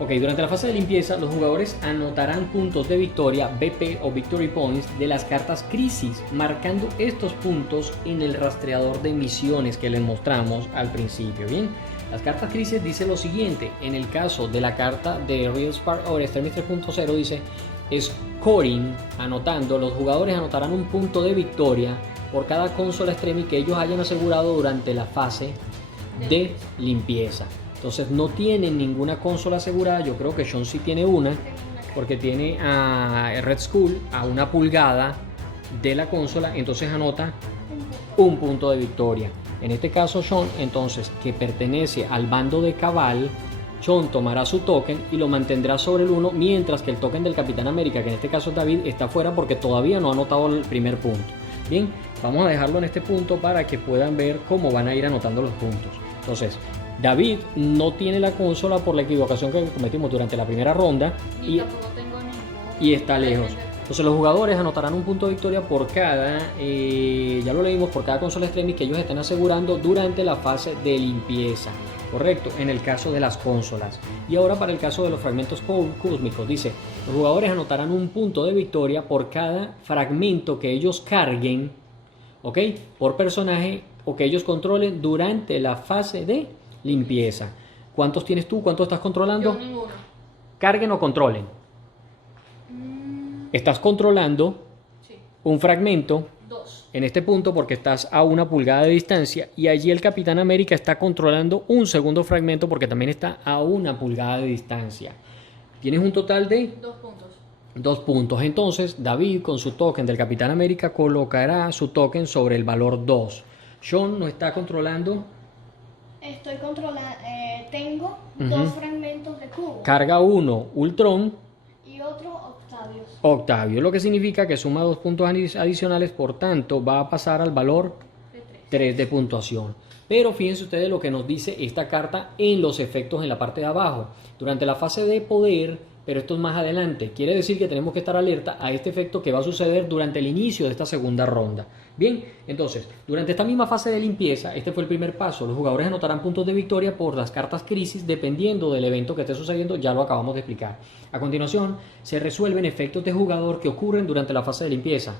Ok, durante la fase de limpieza los jugadores anotarán puntos de victoria, BP o Victory Points, de las cartas Crisis, marcando estos puntos en el rastreador de misiones que les mostramos al principio. Bien, las cartas Crisis dice lo siguiente. En el caso de la carta de Real Spark o Extremis 3.0 dice Scoring, anotando, los jugadores anotarán un punto de victoria por cada consola Extremis que ellos hayan asegurado durante la fase de limpieza. Entonces no tienen ninguna consola asegurada. Yo creo que Sean sí tiene una, porque tiene a Red Skull a 1 pulgada de la consola, entonces anota un punto de victoria. En este caso Sean, entonces, que pertenece al bando de Cabal, Sean tomará su token y lo mantendrá sobre el 1, mientras que el token del Capitán América, que en este caso es David, está fuera porque todavía no ha anotado el primer punto. Bien, vamos a dejarlo en este punto para que puedan ver cómo van a ir anotando los puntos. Entonces, David no tiene la consola por la equivocación que cometimos durante la primera ronda Y tampoco tengo ningún. y está lejos. Entonces los jugadores anotarán un punto de victoria por cada, ya lo leímos, por cada consola Extremis que ellos estén asegurando durante la fase de limpieza. Correcto, en el caso de las consolas. Y ahora para el caso de los fragmentos cósmicos, dice, los jugadores anotarán un punto de victoria por cada fragmento que ellos carguen, ¿ok? Por personaje o que ellos controlen durante la fase de limpieza. ¿Cuántos tienes tú? ¿Cuántos estás controlando? Yo ninguno. Carguen o controlen. Estás controlando Sí. un fragmento 2. en este punto porque estás a 1 pulgada de distancia, y allí el Capitán América está controlando un segundo fragmento porque también está a 1 pulgada de distancia. Tienes un total de 2 puntos. 2 puntos. Entonces David, con su token del Capitán América, colocará su token sobre el valor 2. Sean no está controlando. Estoy controlando. Tengo Ujú. 2 fragmentos de cubo. Carga 1 Ultron, Y otro Octavius. Octavio, lo que significa que suma 2 puntos adicionales, por tanto va a pasar al valor De 3. 3 de puntuación. Pero fíjense ustedes lo que nos dice esta carta en los efectos en la parte de abajo. Durante la fase de poder, pero esto es más adelante, quiere decir que tenemos que estar alerta a este efecto que va a suceder durante el inicio de esta segunda ronda. Bien, entonces, durante esta misma fase de limpieza, este fue el primer paso. Los jugadores anotarán puntos de victoria por las cartas crisis dependiendo del evento que esté sucediendo, ya lo acabamos de explicar. A continuación, se resuelven efectos de jugador que ocurren durante la fase de limpieza.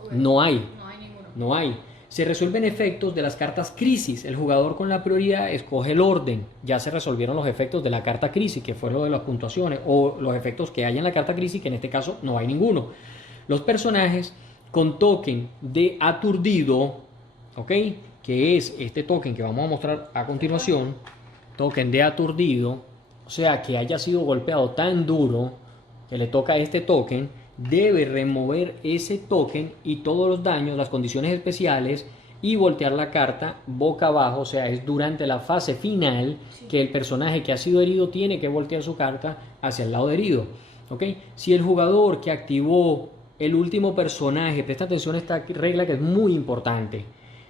Ok. No hay. No hay ninguno. No hay. Se resuelven efectos de las cartas crisis. El jugador con la prioridad escoge el orden. Ya se resolvieron los efectos de la carta crisis, que fue lo de las puntuaciones, o los efectos que hay en la carta crisis, que en este caso no hay ninguno. Los personajes con token de aturdido, ¿ok? Que es este token que vamos a mostrar a continuación, token de aturdido, o sea, que haya sido golpeado tan duro que le toca a este token, debe remover ese token y todos los daños, las condiciones especiales y voltear la carta boca abajo, o sea, es durante la fase final que el personaje que ha sido herido tiene que voltear su carta hacia el lado herido, ¿ok? Si el jugador que activó el último personaje, presta atención a esta regla que es muy importante,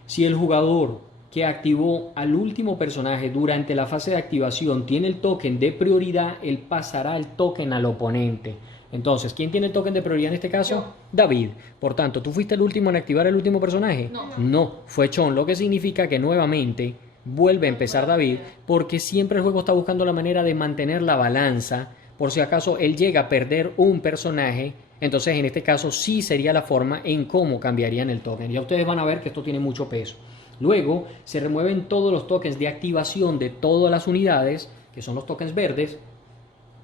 si el jugador que activó al último personaje durante la fase de activación tiene el token de prioridad, él pasará el token al oponente. Entonces, ¿quién tiene el token de prioridad en este caso? Yo. David. Por tanto, ¿tú fuiste el último en activar el último personaje? No. Fue Chon, lo que significa que nuevamente vuelve a empezar David, porque siempre el juego está buscando la manera de mantener la balanza, por si acaso él llega a perder un personaje. Entonces, en este caso sí sería la forma en cómo cambiarían el token. Ya ustedes van a ver que esto tiene mucho peso. Luego, se remueven todos los tokens de activación de todas las unidades, que son los tokens verdes.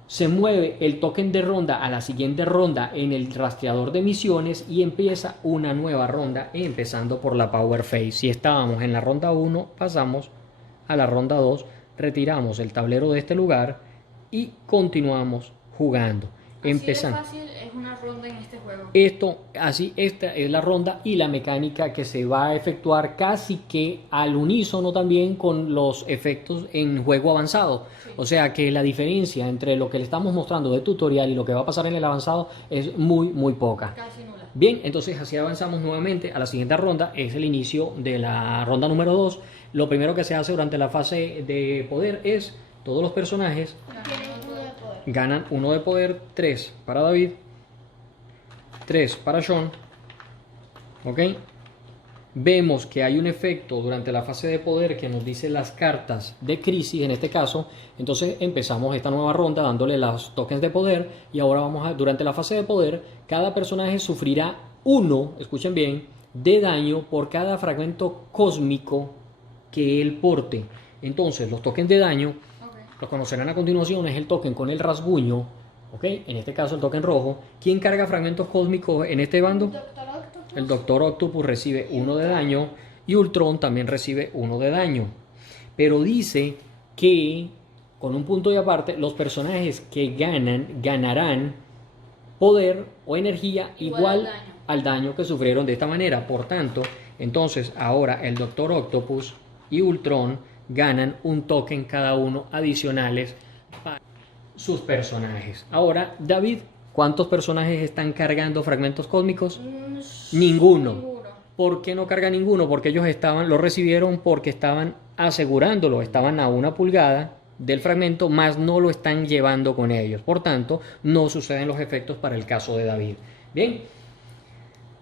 Se mueve el token de ronda a la siguiente ronda en el rastreador de misiones y empieza una nueva ronda, empezando por la Power Phase. Si estábamos en la ronda 1, pasamos a la ronda 2, retiramos el tablero de este lugar y continuamos jugando. Empezando. Así de fácil es una ronda en este juego. Esta es la ronda y la mecánica que se va a efectuar casi que al unísono también con los efectos en juego avanzado. Sí. O sea que la diferencia entre lo que le estamos mostrando de tutorial y lo que va a pasar en el avanzado es muy poca. Casi nula. Bien, entonces así avanzamos nuevamente a la siguiente ronda, es el inicio de la ronda número 2. Lo primero que se hace durante la fase de poder es todos los personajes Tienen uno de poder. ganan 1 de poder, 3 para David, 3 para Sean, ¿ok? Vemos que hay un efecto durante la fase de poder que nos dice las cartas de crisis en este caso. Entonces empezamos esta nueva ronda dándole los tokens de poder y ahora durante la fase de poder cada personaje sufrirá 1, escuchen bien, de daño por cada fragmento cósmico que él porte. Entonces los tokens de daño los conocerán a continuación, es el token con el rasguño, ¿ok? En este caso el token rojo. ¿Quién carga fragmentos cósmicos en este bando? Doctor Octopus. El Doctor Octopus recibe 1 de daño y Ultron también recibe 1 de daño. Pero dice que, con un punto y aparte, los personajes que ganarán poder o energía igual al daño que sufrieron de esta manera. Por tanto, entonces ahora el Doctor Octopus y Ultron ganan un token cada uno adicionales para sus personajes. Ahora, David, ¿cuántos personajes están cargando fragmentos cósmicos? Ninguno. ¿Por qué no carga ninguno? Porque ellos lo recibieron porque estaban asegurándolo, estaban a 1 pulgada del fragmento, más no lo están llevando con ellos. Por tanto, no suceden los efectos para el caso de David. Bien.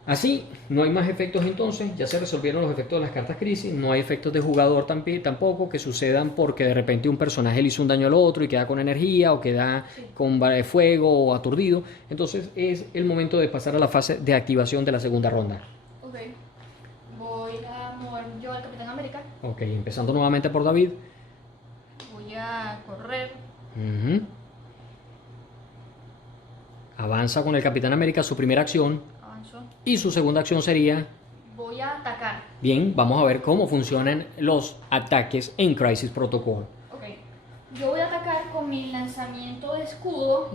Así, no hay más efectos entonces, ya se resolvieron los efectos de las cartas crisis, no hay efectos de jugador tampoco que sucedan porque de repente un personaje le hizo un daño al otro y queda con energía o queda con vara de fuego o aturdido. Entonces es el momento de pasar a la fase de activación de la segunda ronda. Ok. Voy a mover yo al Capitán América. Ok, empezando nuevamente por David. Voy a correr. Avanza con el Capitán América su primera acción. Avanzo. Y su segunda acción sería... Voy a atacar. Bien, vamos a ver cómo funcionan los ataques en Crisis Protocol. Ok. Yo voy a atacar con mi lanzamiento de escudo,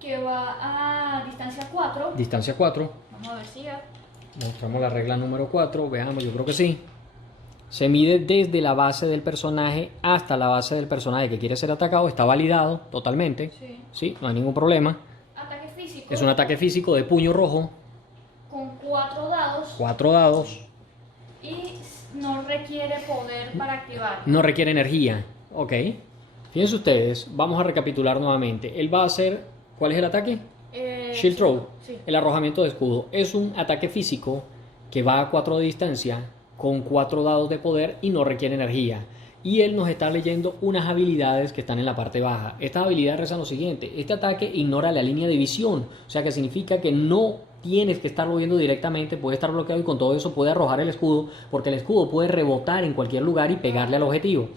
que va a distancia 4. Distancia 4. Vamos a ver si ya. Mostramos la regla número 4. Veamos, yo creo que sí. Se mide desde la base del personaje hasta la base del personaje que quiere ser atacado. Está validado totalmente. Sí. Sí, no hay ningún problema. Ataque físico. Es un ataque físico de puño rojo. Con 4 dados. 4 dados. Y no requiere poder para activar. No requiere energía. Ok. Fíjense ustedes, vamos a recapitular nuevamente. Él va a hacer... ¿Cuál es el ataque? Shield Throw. Sí. El arrojamiento de escudo. Es un ataque físico que va a 4 de distancia con 4 dados de poder y no requiere energía. Y él nos está leyendo unas habilidades que están en la parte baja. Estas habilidades rezan lo siguiente: este ataque ignora la línea de visión, o sea que significa que no tienes que estarlo viendo directamente, puede estar bloqueado y con todo eso puede arrojar el escudo, porque el escudo puede rebotar en cualquier lugar y pegarle al objetivo.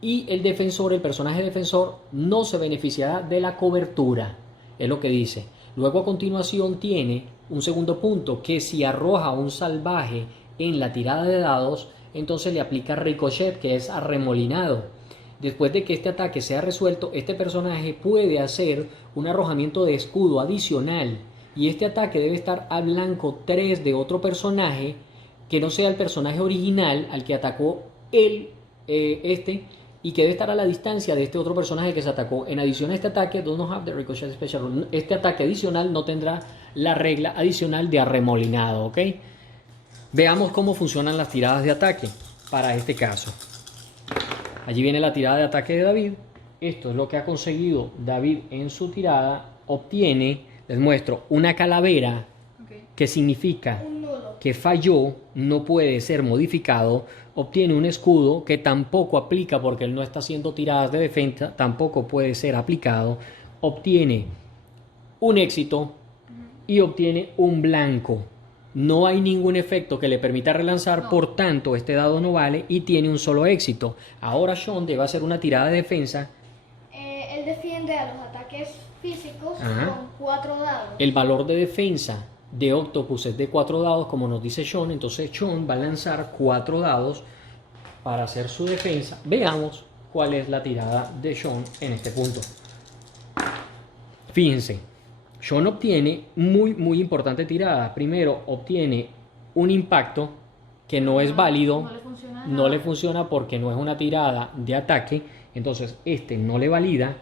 Y el defensor, el personaje defensor, no se beneficiará de la cobertura, es lo que dice. Luego a continuación tiene un segundo punto que si arroja un salvaje en la tirada de dados, entonces le aplica ricochet, que es arremolinado. Después de que este ataque sea resuelto, este personaje puede hacer un arrojamiento de escudo adicional y este ataque debe estar a blanco 3 de otro personaje que no sea el personaje original al que atacó y que debe estar a la distancia de este otro personaje que se atacó. En adición a este ataque, do not have the ricochet special rule. Este ataque adicional no tendrá la regla adicional de arremolinado, ¿ok? Veamos cómo funcionan las tiradas de ataque para este caso. Allí viene la tirada de ataque de David. Esto es lo que ha conseguido David en su tirada. Obtiene, les muestro, una calavera, que significa Un nulo. que falló, no puede ser modificado. Obtiene un escudo que tampoco aplica porque él no está haciendo tiradas de defensa, tampoco puede ser aplicado. Obtiene un éxito y obtiene un blanco. No hay ningún efecto que le permita relanzar, por tanto este dado no vale y tiene un solo éxito. Ahora Sean debe hacer una tirada de defensa. Él defiende a los ataques físicos Ajá. con 4 dados. El valor de defensa de Octopus es de 4 dados, como nos dice Sean. Entonces Sean va a lanzar 4 dados para hacer su defensa. Veamos cuál es la tirada de Sean en este punto. Fíjense, Sean obtiene muy importante tirada. Primero obtiene un impacto que no es válido, No le funciona no le funciona porque no es una tirada de ataque, entonces este no le valida.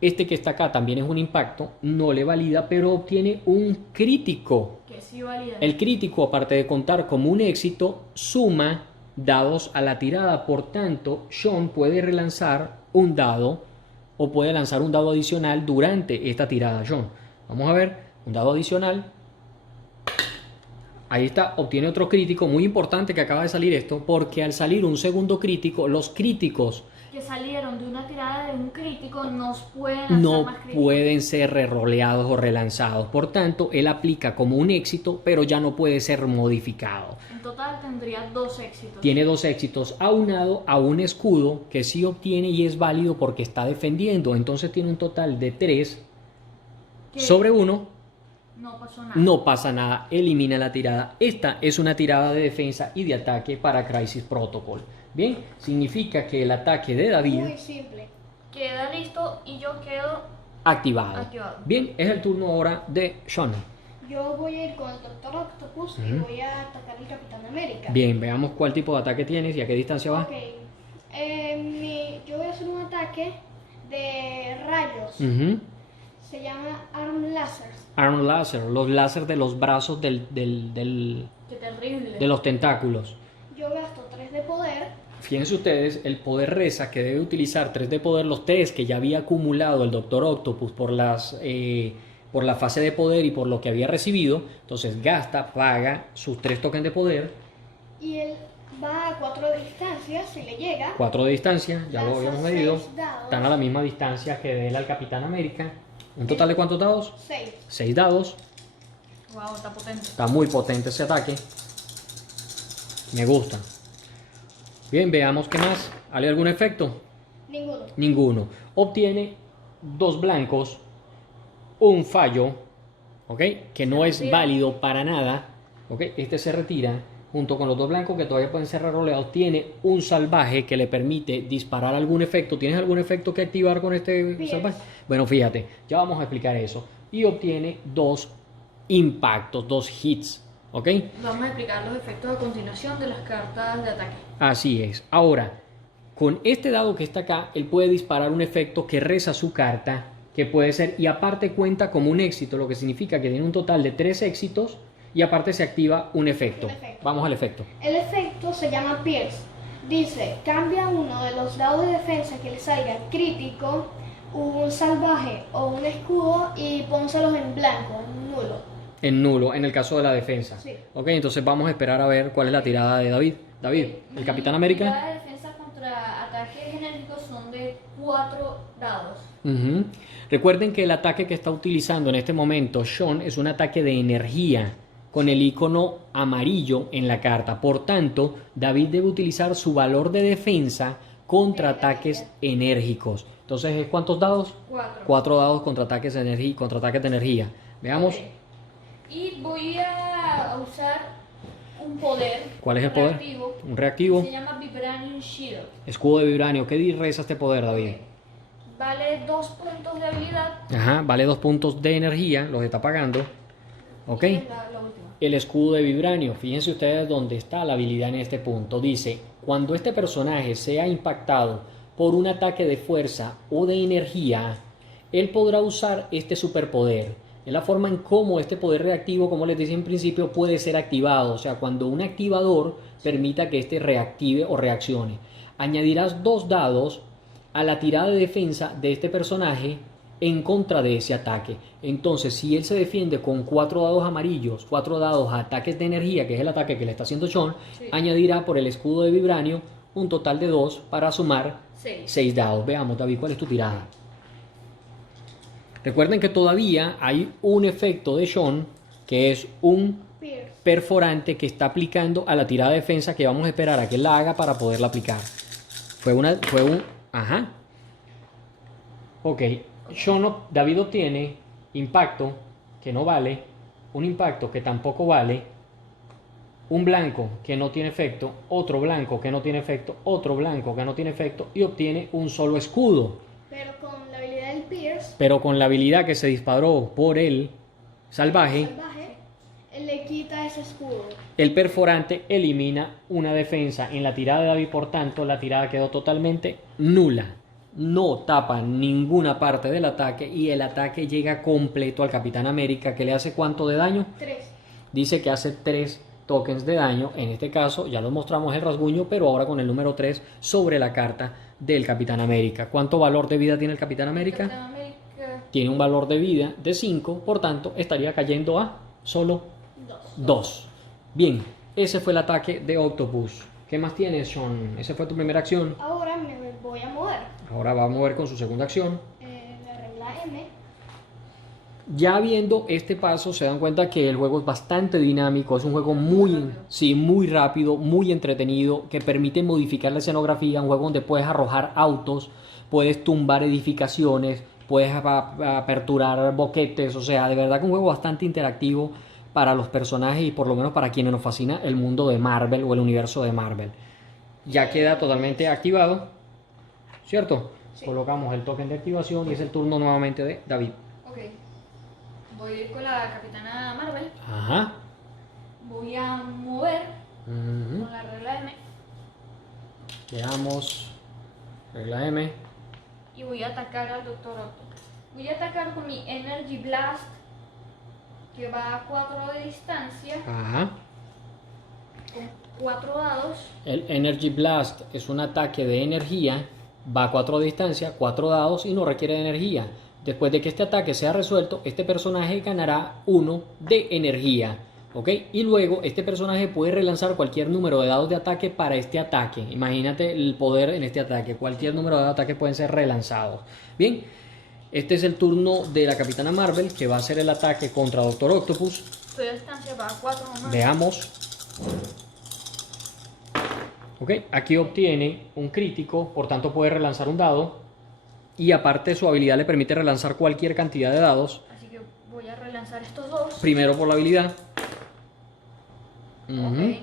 Este que está acá también es un impacto, no le valida, pero obtiene un crítico. Que sí valida. El crítico, aparte de contar como un éxito, suma dados a la tirada. Por tanto, Sean puede relanzar un dado o puede lanzar un dado adicional durante esta tirada. Sean, vamos a ver, un dado adicional. Ahí está, obtiene otro crítico. Muy importante que acaba de salir esto, porque al salir un segundo crítico, los críticos Que salieron de una tirada de un crítico nos pueden lanzar no más críticos. pueden ser reroleados o relanzados. Por tanto, él aplica como un éxito, pero ya no puede ser modificado. En total tendría 2 éxitos. Tiene 2 éxitos aunado a un escudo que sí obtiene y es válido porque está defendiendo. Entonces tiene un total de 3 Que sobre 1. no pasó nada. No pasa nada, elimina la tirada. Esta es una tirada de defensa y de ataque para Crisis Protocol. Bien, significa que el ataque de David Muy simple. Queda listo y yo quedo activado. activado. Bien, es el turno ahora de Sean. Yo voy a ir con el Doctor Octopus y voy a atacar al Capitán América. Bien, veamos cuál tipo de ataque tienes y a qué distancia va. Ok. Yo voy a hacer un ataque de rayos. Ujú. Se llama Arm Lasers. Arm Laser, los láser de los brazos Qué terrible. de los tentáculos. Yo gasto 3 de poder. Fíjense ustedes, el poder reza que debe utilizar 3 de poder, los 3 que ya había acumulado el Doctor Octopus por la fase de poder y por lo que había recibido. Entonces gasta, paga sus 3 tokens de poder, Y él va a 4 de distancia. Si le llega, 4 de distancia, ya lo lanza habíamos medido. 6 dados. Están a la misma distancia que de él al Capitán América. ¿Un total de cuántos dados? 6. 6 dados. Wow, está potente. Está muy potente ese ataque. Me gusta. Bien, veamos qué más. ¿Hay algún efecto? Ninguno. Ninguno. Obtiene 2 blancos, un fallo, ¿ok? Que no es válido para nada, ¿ok? Este se retira junto con los 2 blancos que todavía pueden ser reroleados. Tiene un salvaje que le permite disparar algún efecto. ¿Tienes algún efecto que activar con este Pierce. salvaje? Bueno, fíjate, ya vamos a explicar eso. Y obtiene 2 impactos, 2 hits, ¿ok? Vamos a explicar los efectos a continuación de las cartas de ataque. Así es. Ahora, con este dado que está acá, él puede disparar un efecto que reza su carta, que puede ser, y aparte cuenta como un éxito, lo que significa que tiene un total de 3 éxitos, y aparte se activa un efecto. Un efecto. Vamos al efecto. El efecto se llama Pierce. Dice, cambia uno de los dados de defensa que le salga crítico, un salvaje o un escudo y pónselos en blanco, nulo. En nulo, en el caso de la defensa. Sí. Ok, entonces vamos a esperar a ver cuál es la tirada de David. David, el Capitán América. La de defensa contra ataques genéricos son de 4 dados. Ujú. Recuerden que el ataque que está utilizando en este momento Sean es un ataque de energía con el icono amarillo en la carta. Por tanto, David debe utilizar su valor de defensa contra ataques enérgicos. Entonces, ¿es cuántos dados? 4. 4 dados contra ataques de energía, Veamos, Y voy a usar un poder. ¿cuál es el poder? Reactivo. Un reactivo. Se llama Vibranium Shield. Escudo de vibranio. ¿Qué reza este poder, David? Vale 2 puntos de habilidad. Ajá, vale 2 puntos de energía, los está pagando. Ok. Y es la última. El escudo de vibranio. Fíjense ustedes dónde está la habilidad en este punto. Dice, cuando este personaje sea impactado por un ataque de fuerza o de energía, él podrá usar este superpoder. Es la forma en cómo este poder reactivo, como les decía en principio, puede ser activado. O sea, cuando un activador permita que este reactive o reaccione. Añadirás 2 dados a la tirada de defensa de este personaje en contra de ese ataque. Entonces, si él se defiende con 4 dados amarillos, 4 dados a ataques de energía, que es el ataque que le está haciendo Sean, Sí. añadirá por el escudo de vibranio un total de 2 para sumar 6. 6 dados. Veamos, David, ¿cuál es tu tirada? Recuerden que todavía hay un efecto de Sean, que es un Pierce. perforante que está aplicando a la tirada de defensa, que vamos a esperar a que él la haga para poderla aplicar. Ajá. Ok. David obtiene impacto que no vale, un impacto que tampoco vale, un blanco que no tiene efecto, otro blanco que no tiene efecto, otro blanco que no tiene efecto y obtiene un solo escudo. Pero con la habilidad del Pierce, Pero con la habilidad que se disparó por el salvaje, él le quita ese escudo. el perforante elimina una defensa en la tirada de David, por tanto la tirada quedó totalmente nula. No tapa ninguna parte del ataque y el ataque llega completo al Capitán América, que le hace ¿cuánto de daño? 3. Dice que hace 3 tokens de daño. En este caso ya lo mostramos el rasguño, pero ahora con el número 3 sobre la carta del Capitán América. ¿Cuánto valor de vida tiene el Capitán América? Capitán América. Tiene un valor de vida de 5, por tanto estaría cayendo a solo 2. Bien, ese fue el ataque de Octopus. ¿Qué más tienes, Sean? Esa fue tu primera acción. Ahora me voy a mover. Ahora va a mover con su segunda acción. La regla M. Ya viendo este paso se dan cuenta que el juego es bastante dinámico, es un juego Muy rápido. muy rápido, muy entretenido, que permite modificar la escenografía, un juego donde puedes arrojar autos, puedes tumbar edificaciones, puedes aperturar boquetes, o sea, de verdad que un juego bastante interactivo para los personajes y por lo menos para quienes nos fascina el mundo de Marvel o el universo de Marvel. Ya queda totalmente activado, ¿cierto? Sí. Colocamos el token de activación y es el turno nuevamente de David. Ok. Voy a ir con la Capitana Marvel. Ajá. Voy a mover Ujú. con la regla M. Veamos. Regla M. Y voy a atacar al Doctor Octopus. Voy a atacar con mi Energy Blast, que va a 4 de distancia, Ajá. con 4 dados. El Energy Blast es un ataque de energía. Va a 4 de distancia, 4 dados y no requiere de energía. Después de que este ataque sea resuelto, este personaje ganará 1 de energía. ¿Ok? Y luego este personaje puede relanzar cualquier número de dados de ataque para este ataque. Imagínate el poder en este ataque. Cualquier número de ataque pueden ser relanzados. Bien, este es el turno de la Capitana Marvel, que va a hacer el ataque contra Doctor Octopus. Su distancia va a 4 nomás. Veamos. Ok, aquí obtiene un crítico, por tanto puede relanzar un dado. Y aparte su habilidad le permite relanzar cualquier cantidad de dados. Así que voy a relanzar estos dos. Primero por la habilidad. Ujú. Ok.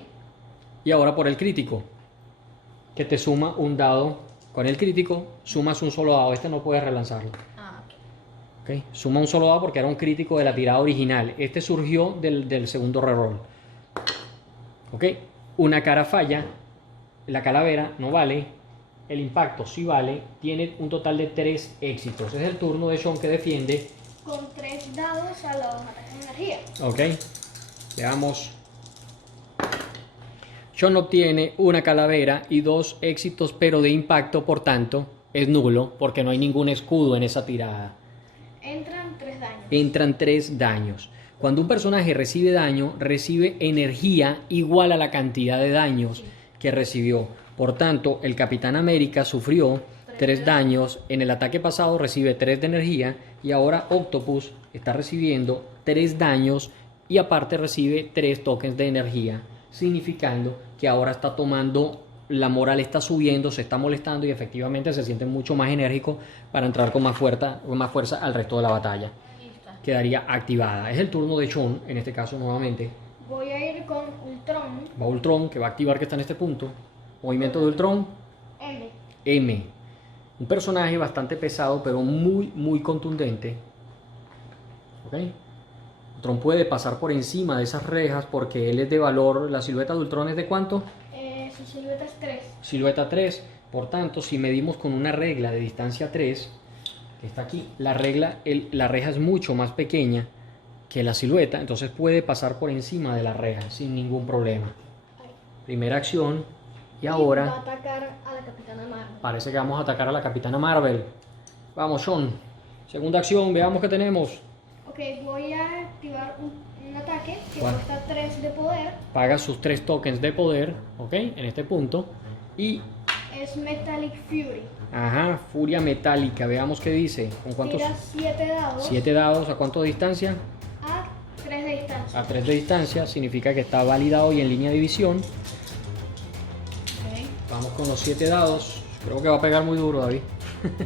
Y ahora por el crítico, que te suma un dado. Con el crítico sumas un solo dado. Este no puedes relanzarlo. Ah, ok. Ok, suma un solo dado porque era un crítico de la tirada original. Este surgió del segundo reroll. Ok, una cara falla. La calavera no vale. El impacto sí vale. Tiene un total de 3 éxitos. Es el turno de Sean, que defiende. Con 3 dados a los ataques de energía. Ok, veamos. Sean obtiene una calavera y 2 éxitos, pero de impacto, por tanto, es nulo porque no hay ningún escudo en esa tirada. Entran 3 daños. Entran 3 daños. Cuando un personaje recibe daño, recibe energía igual a la cantidad de daños que recibió. Por tanto, el Capitán América sufrió 3 daños. En el ataque pasado recibe 3 de energía y ahora Octopus está recibiendo 3 daños y aparte recibe 3 tokens de energía, significando que ahora está tomando la moral está subiendo, se está molestando y efectivamente se siente mucho más enérgico para entrar con más fuerza al resto de la batalla. Listo. Quedaría activada. Es el turno de Chon, en este caso nuevamente. Voy a ir con Ultron. Va Ultron, que va a activar, que está en este punto. Movimiento de Ultron, M. M. Un personaje bastante pesado, pero muy contundente. ¿Ok? Ultron puede pasar por encima de esas rejas porque él es de valor. La silueta de Ultron es de ¿cuánto? Su silueta es 3. Silueta 3. Por tanto, si medimos con una regla de distancia 3, que está aquí, la reja es mucho más pequeña que la silueta, entonces puede pasar por encima de la reja sin ningún problema. Primera acción. Y Va a ahora atacar a la Capitana Marvel. parece que vamos a atacar a la Capitana Marvel. Vamos, Sean. Segunda acción, veamos qué tenemos. Ok, voy a activar un ataque que ¿Cuál? cuesta 3 de poder. Paga sus 3 tokens de poder, ¿ok? En este punto. Y, Es Metallic Fury. ajá, furia metálica. Veamos qué dice. ¿Con cuántos? Tira 7 dados 7 dados. ¿A cuánto de distancia? a 3 de distancia. A 3 de distancia. Significa que está validado y en línea de visión. Ok. Vamos con los 7 dados. Creo que va a pegar muy duro, David.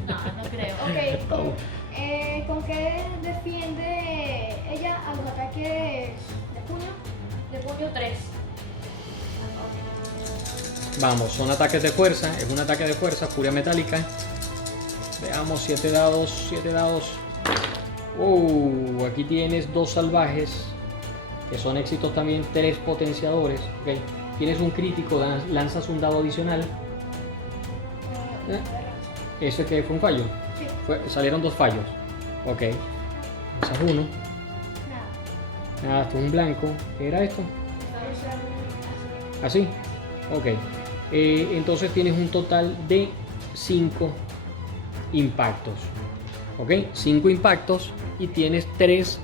No, no creo. Ok, ¿con qué defiende ella a los ataques de puño? De puño 3. Vamos, son ataques de fuerza. Es un ataque de fuerza, furia metálica. Veamos, 7 dados, 7 dados. Aquí tienes 2 salvajes, que son éxitos también, 3 potenciadores. Ok, tienes un crítico, lanzas un dado adicional. ¿Ese que fue un fallo? Sí, Salieron 2 fallos. Ok, lanzas uno. nada. Nada, esto es un blanco. ¿Qué era esto? Eso es ¿Así? Ok. Entonces tienes un total de 5 impactos. ¿Ok? 5 impactos y tienes 3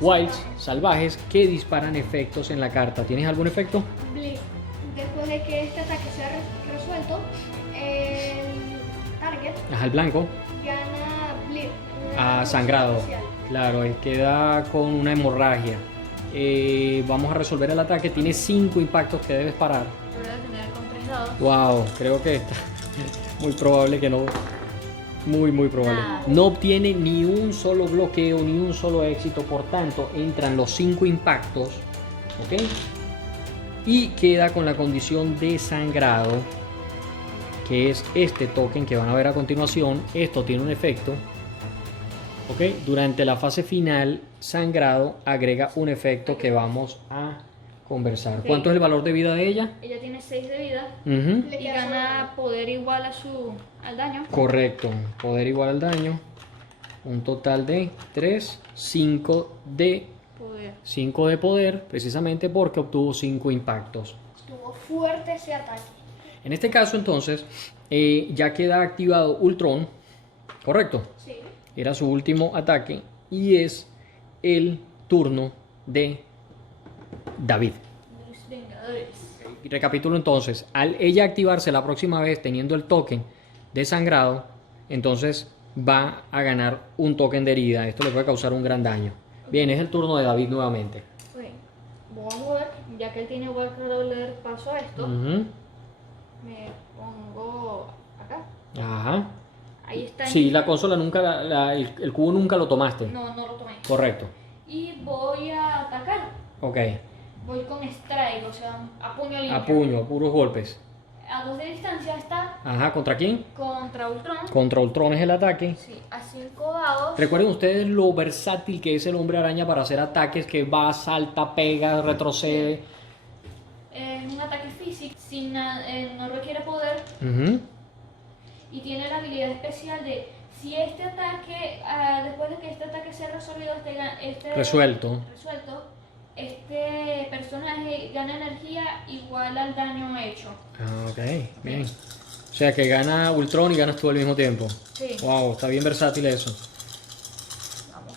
wilds salvajes que disparan efectos en la carta. ¿Tienes algún efecto? Bleed. Después de que este ataque sea resuelto, el target Ajá, el blanco. gana Bleed. Ah, sangrado. Especial. Claro, él queda con una hemorragia. Vamos a resolver el ataque. Tiene 5 impactos que debes parar. Yo voy a tener con 3 dados. Wow, creo que está muy probable que no. Muy probable. Nada. No obtiene ni un solo bloqueo, ni un solo éxito. Por tanto, entran los 5 impactos. ¿Ok? Y queda con la condición de sangrado, que es este token que van a ver a continuación. Esto tiene un efecto. ¿Ok? Durante la fase final, sangrado agrega un efecto que vamos a conversar. Ok. ¿Cuánto es el valor de vida de ella? Ella tiene 6 de vida Ujú. Le y queda gana poder igual al daño. Correcto, poder igual al daño. Un total de 3, 5 de Poder. 5 de poder, precisamente porque obtuvo 5 impactos. Estuvo fuerte ese ataque. En este caso, entonces, ya queda activado Ultron, correcto. Sí. Era su último ataque y es el turno de David. Los Vengadores. Y recapitulo entonces, al ella activarse la próxima vez teniendo el token de sangrado, entonces va a ganar un token de herida. Esto le puede causar un gran daño. Bien, es el turno de David nuevamente. Ok. Voy a mover, ya que él tiene Walker Doubler, paso a esto. Ujú. Me pongo acá. Ajá. Ahí está. Sí, la consola nunca, el cubo nunca lo tomaste. No, no lo tomé. Correcto. Y voy a atacar. Ok. Voy con strike, o sea, a puño limpio. A puño, puros golpes. A 2 de distancia está Ajá, ¿contra quién? contra Ultron. Contra Ultron es el ataque. Sí, a 5 dados. Recuerden ustedes lo versátil que es el hombre araña para hacer ataques, que va, salta, pega, retrocede. Un ataque físico, no requiere poder Ujú. y tiene la habilidad especial de si este ataque, después de que este ataque sea resolvido, Resuelto. este personaje gana energía igual al daño hecho. Ah, ok, bien. O sea que gana Ultron y ganas tú al mismo tiempo. Sí. Wow, está bien versátil eso. Vamos.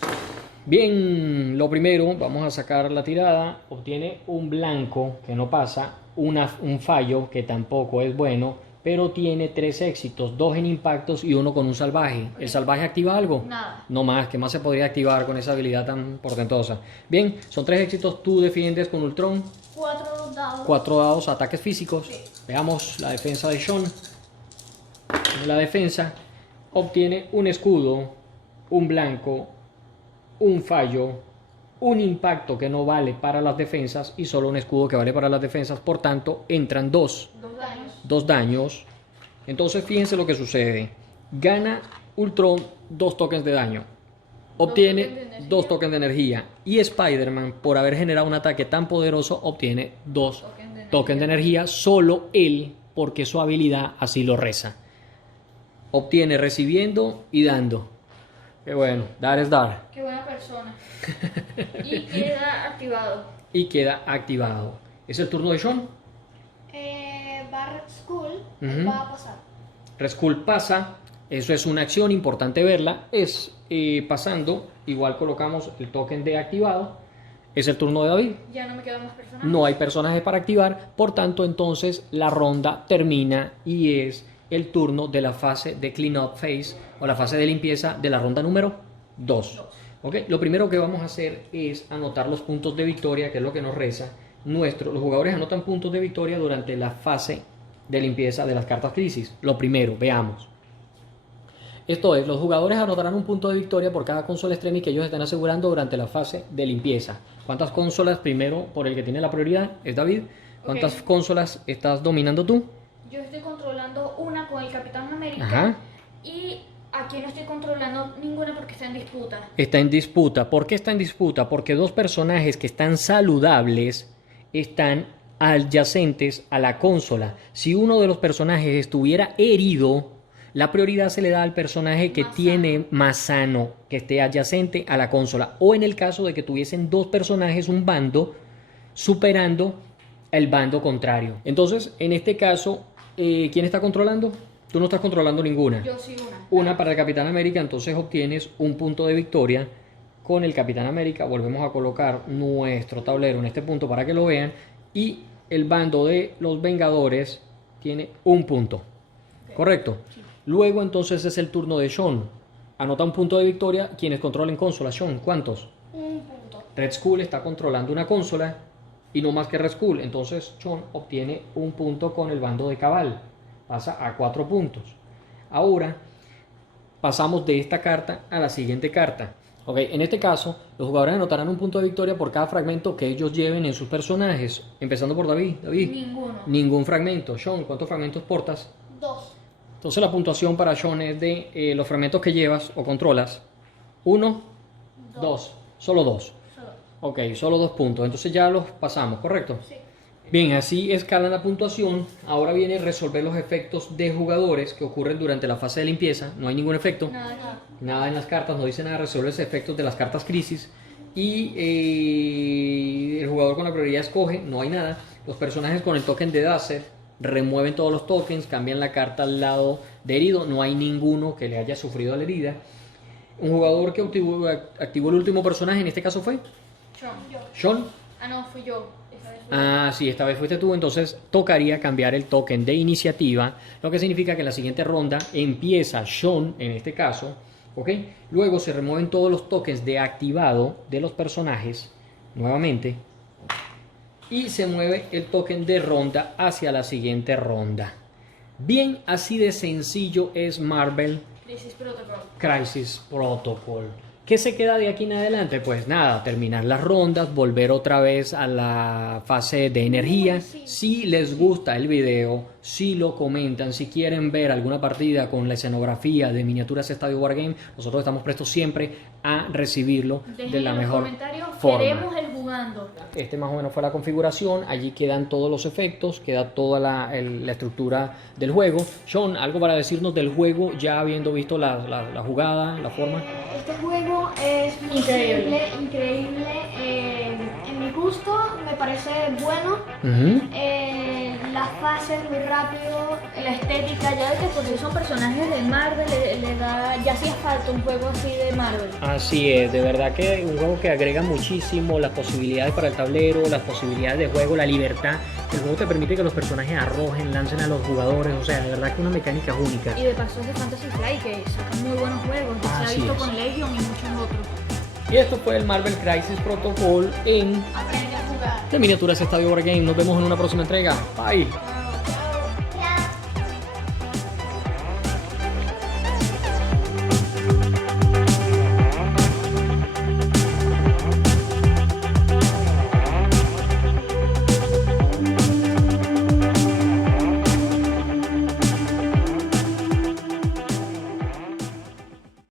Bien, lo primero, vamos a sacar la tirada. Obtiene un blanco que no pasa, un fallo que tampoco es bueno, pero tiene 3 éxitos, 2 en impactos y 1 con un salvaje. ¿El salvaje activa algo? Nada. No más, ¿qué más se podría activar con esa habilidad tan portentosa? Bien, son 3 éxitos, tú defiendes con Ultron. 4 dados. 4 dados, ataques físicos. Sí. Veamos la defensa de Sean. En la defensa obtiene un escudo, un blanco, un fallo, un impacto que no vale para las defensas y solo un escudo que vale para las defensas. Por tanto, entran 2 daños. 2 daños. Entonces, fíjense lo que sucede. Gana Ultron 2 tokens de daño. Obtiene 2 tokens de energía. Y Spider-Man, por haber generado un ataque tan poderoso, obtiene 2 tokens de energía. Solo él, porque su habilidad así lo reza. Obtiene recibiendo y dando. Qué bueno, dar es dar. Qué buena persona. Y queda activado. Y queda activado. Es el turno de Sean. Bar School Ujú. va a pasar. Red Skull pasa. Eso es una acción importante verla. Es pasando. Igual colocamos el token de activado. Es el turno de David. Ya no me quedan más personajes. No hay personajes para activar. Por tanto, entonces la ronda termina y es el turno de la fase de Cleanup Phase o la fase de limpieza de la ronda número 2. ¿Okay? Lo primero que vamos a hacer es anotar los puntos de victoria, que es lo que nos reza. Los jugadores anotan puntos de victoria durante la fase de limpieza de las cartas crisis. Lo primero, veamos. Esto es, los jugadores anotarán un punto de victoria por cada consola extremis que ellos estén asegurando durante la fase de limpieza. ¿Cuántas consolas? Primero, por el que tiene la prioridad, es David. ¿Cuántas consolas estás dominando tú? Yo estoy controlando una con el Capitán América. Ajá. Y aquí no estoy controlando ninguna porque está en disputa. Está en disputa. ¿Por qué está en disputa? Porque 2 personajes que están saludables están adyacentes a la consola. Si uno de los personajes estuviera herido, la prioridad se le da al personaje que tiene más sano, que esté adyacente a la consola. O en el caso de que tuviesen 2 personajes, un bando, superando el bando contrario. Entonces, en este caso, ¿quién está controlando? Tú no estás controlando ninguna. Yo sí una. Una para el Capitán América, entonces obtienes un punto de victoria con el Capitán América. Volvemos a colocar nuestro tablero en este punto para que lo vean. Y el bando de los Vengadores tiene un punto. ¿Correcto? Sí. Luego entonces es el turno de Sean. Anota un punto de victoria quienes controlen consola. Sean, ¿cuántos? Un punto. Red Skull está controlando una consola y no más que Red Skull. Entonces Sean obtiene un punto con el bando de Cabal. Pasa a 4 puntos. Ahora pasamos de esta carta a la siguiente carta. Ok, en este caso, los jugadores anotarán un punto de victoria por cada fragmento que ellos lleven en sus personajes. Empezando por David. David. Ninguno. Ningún fragmento. Sean, ¿cuántos fragmentos portas? 2. Entonces la puntuación para Sean es de los fragmentos que llevas o controlas. 1, 2. Solo 2. Solo. Ok, solo 2 puntos. Entonces ya los pasamos, ¿correcto? Sí. Bien, así escala la puntuación. Ahora viene resolver los efectos de jugadores que ocurren durante la fase de limpieza. No hay ningún efecto. Nada. Nada en las cartas, no dice nada. Resuelve los efectos de las cartas crisis. Y el jugador con la prioridad escoge. No hay nada. Los personajes con el token de Dazer remueven todos los tokens, cambian la carta al lado de herido. No hay ninguno que le haya sufrido la herida. Un jugador que activó el último personaje, en este caso fue Sean. Yo. Sean. Ah, no, fui yo. Esta vez fui Ah, sí, esta vez fuiste tú, entonces tocaría cambiar el token de iniciativa, lo que significa que en la siguiente ronda empieza Sean, en este caso, ¿ok? Luego se remueven todos los tokens de activado de los personajes, nuevamente, y se mueve el token de ronda hacia la siguiente ronda. Bien, así de sencillo es Marvel Crisis Protocol. Crisis Protocol. ¿Qué se queda de aquí en adelante? Pues nada, terminar las rondas, volver otra vez a la fase de energía. Sí. Si les gusta el video, si lo comentan, si quieren ver alguna partida con la escenografía de Miniaturas Estadio Wargame, nosotros estamos prestos siempre a recibirlo de Dejen la en los mejor comentarios, forma. queremos el jugando. Este más o menos fue la configuración, allí quedan todos los efectos, queda toda la estructura del juego. Sean, algo para decirnos del juego, ya habiendo visto la jugada, la forma. Este juego es muy Increíble. simple, increíble. En mi gusto me parece bueno. Ujú. Las fases muy rápido. La estética, ya de que por si son personajes de Marvel, le da, ya hacía falta un juego así de Marvel. Así es, de verdad que un juego que agrega muchísimo las posibilidades para el tablero, las posibilidades de juego, la libertad. El juego te permite que los personajes arrojen, lancen a los jugadores, o sea, de verdad que una mecánica única. Y de paso es de Fantasy Flight, que sacan muy buenos juegos, que se ha Así visto es. con Legion y muchos otros. Y esto fue el Marvel Crisis Protocol en Aprende a jugar. de Miniaturas Estadio Board Game. Nos vemos en una próxima entrega. Bye.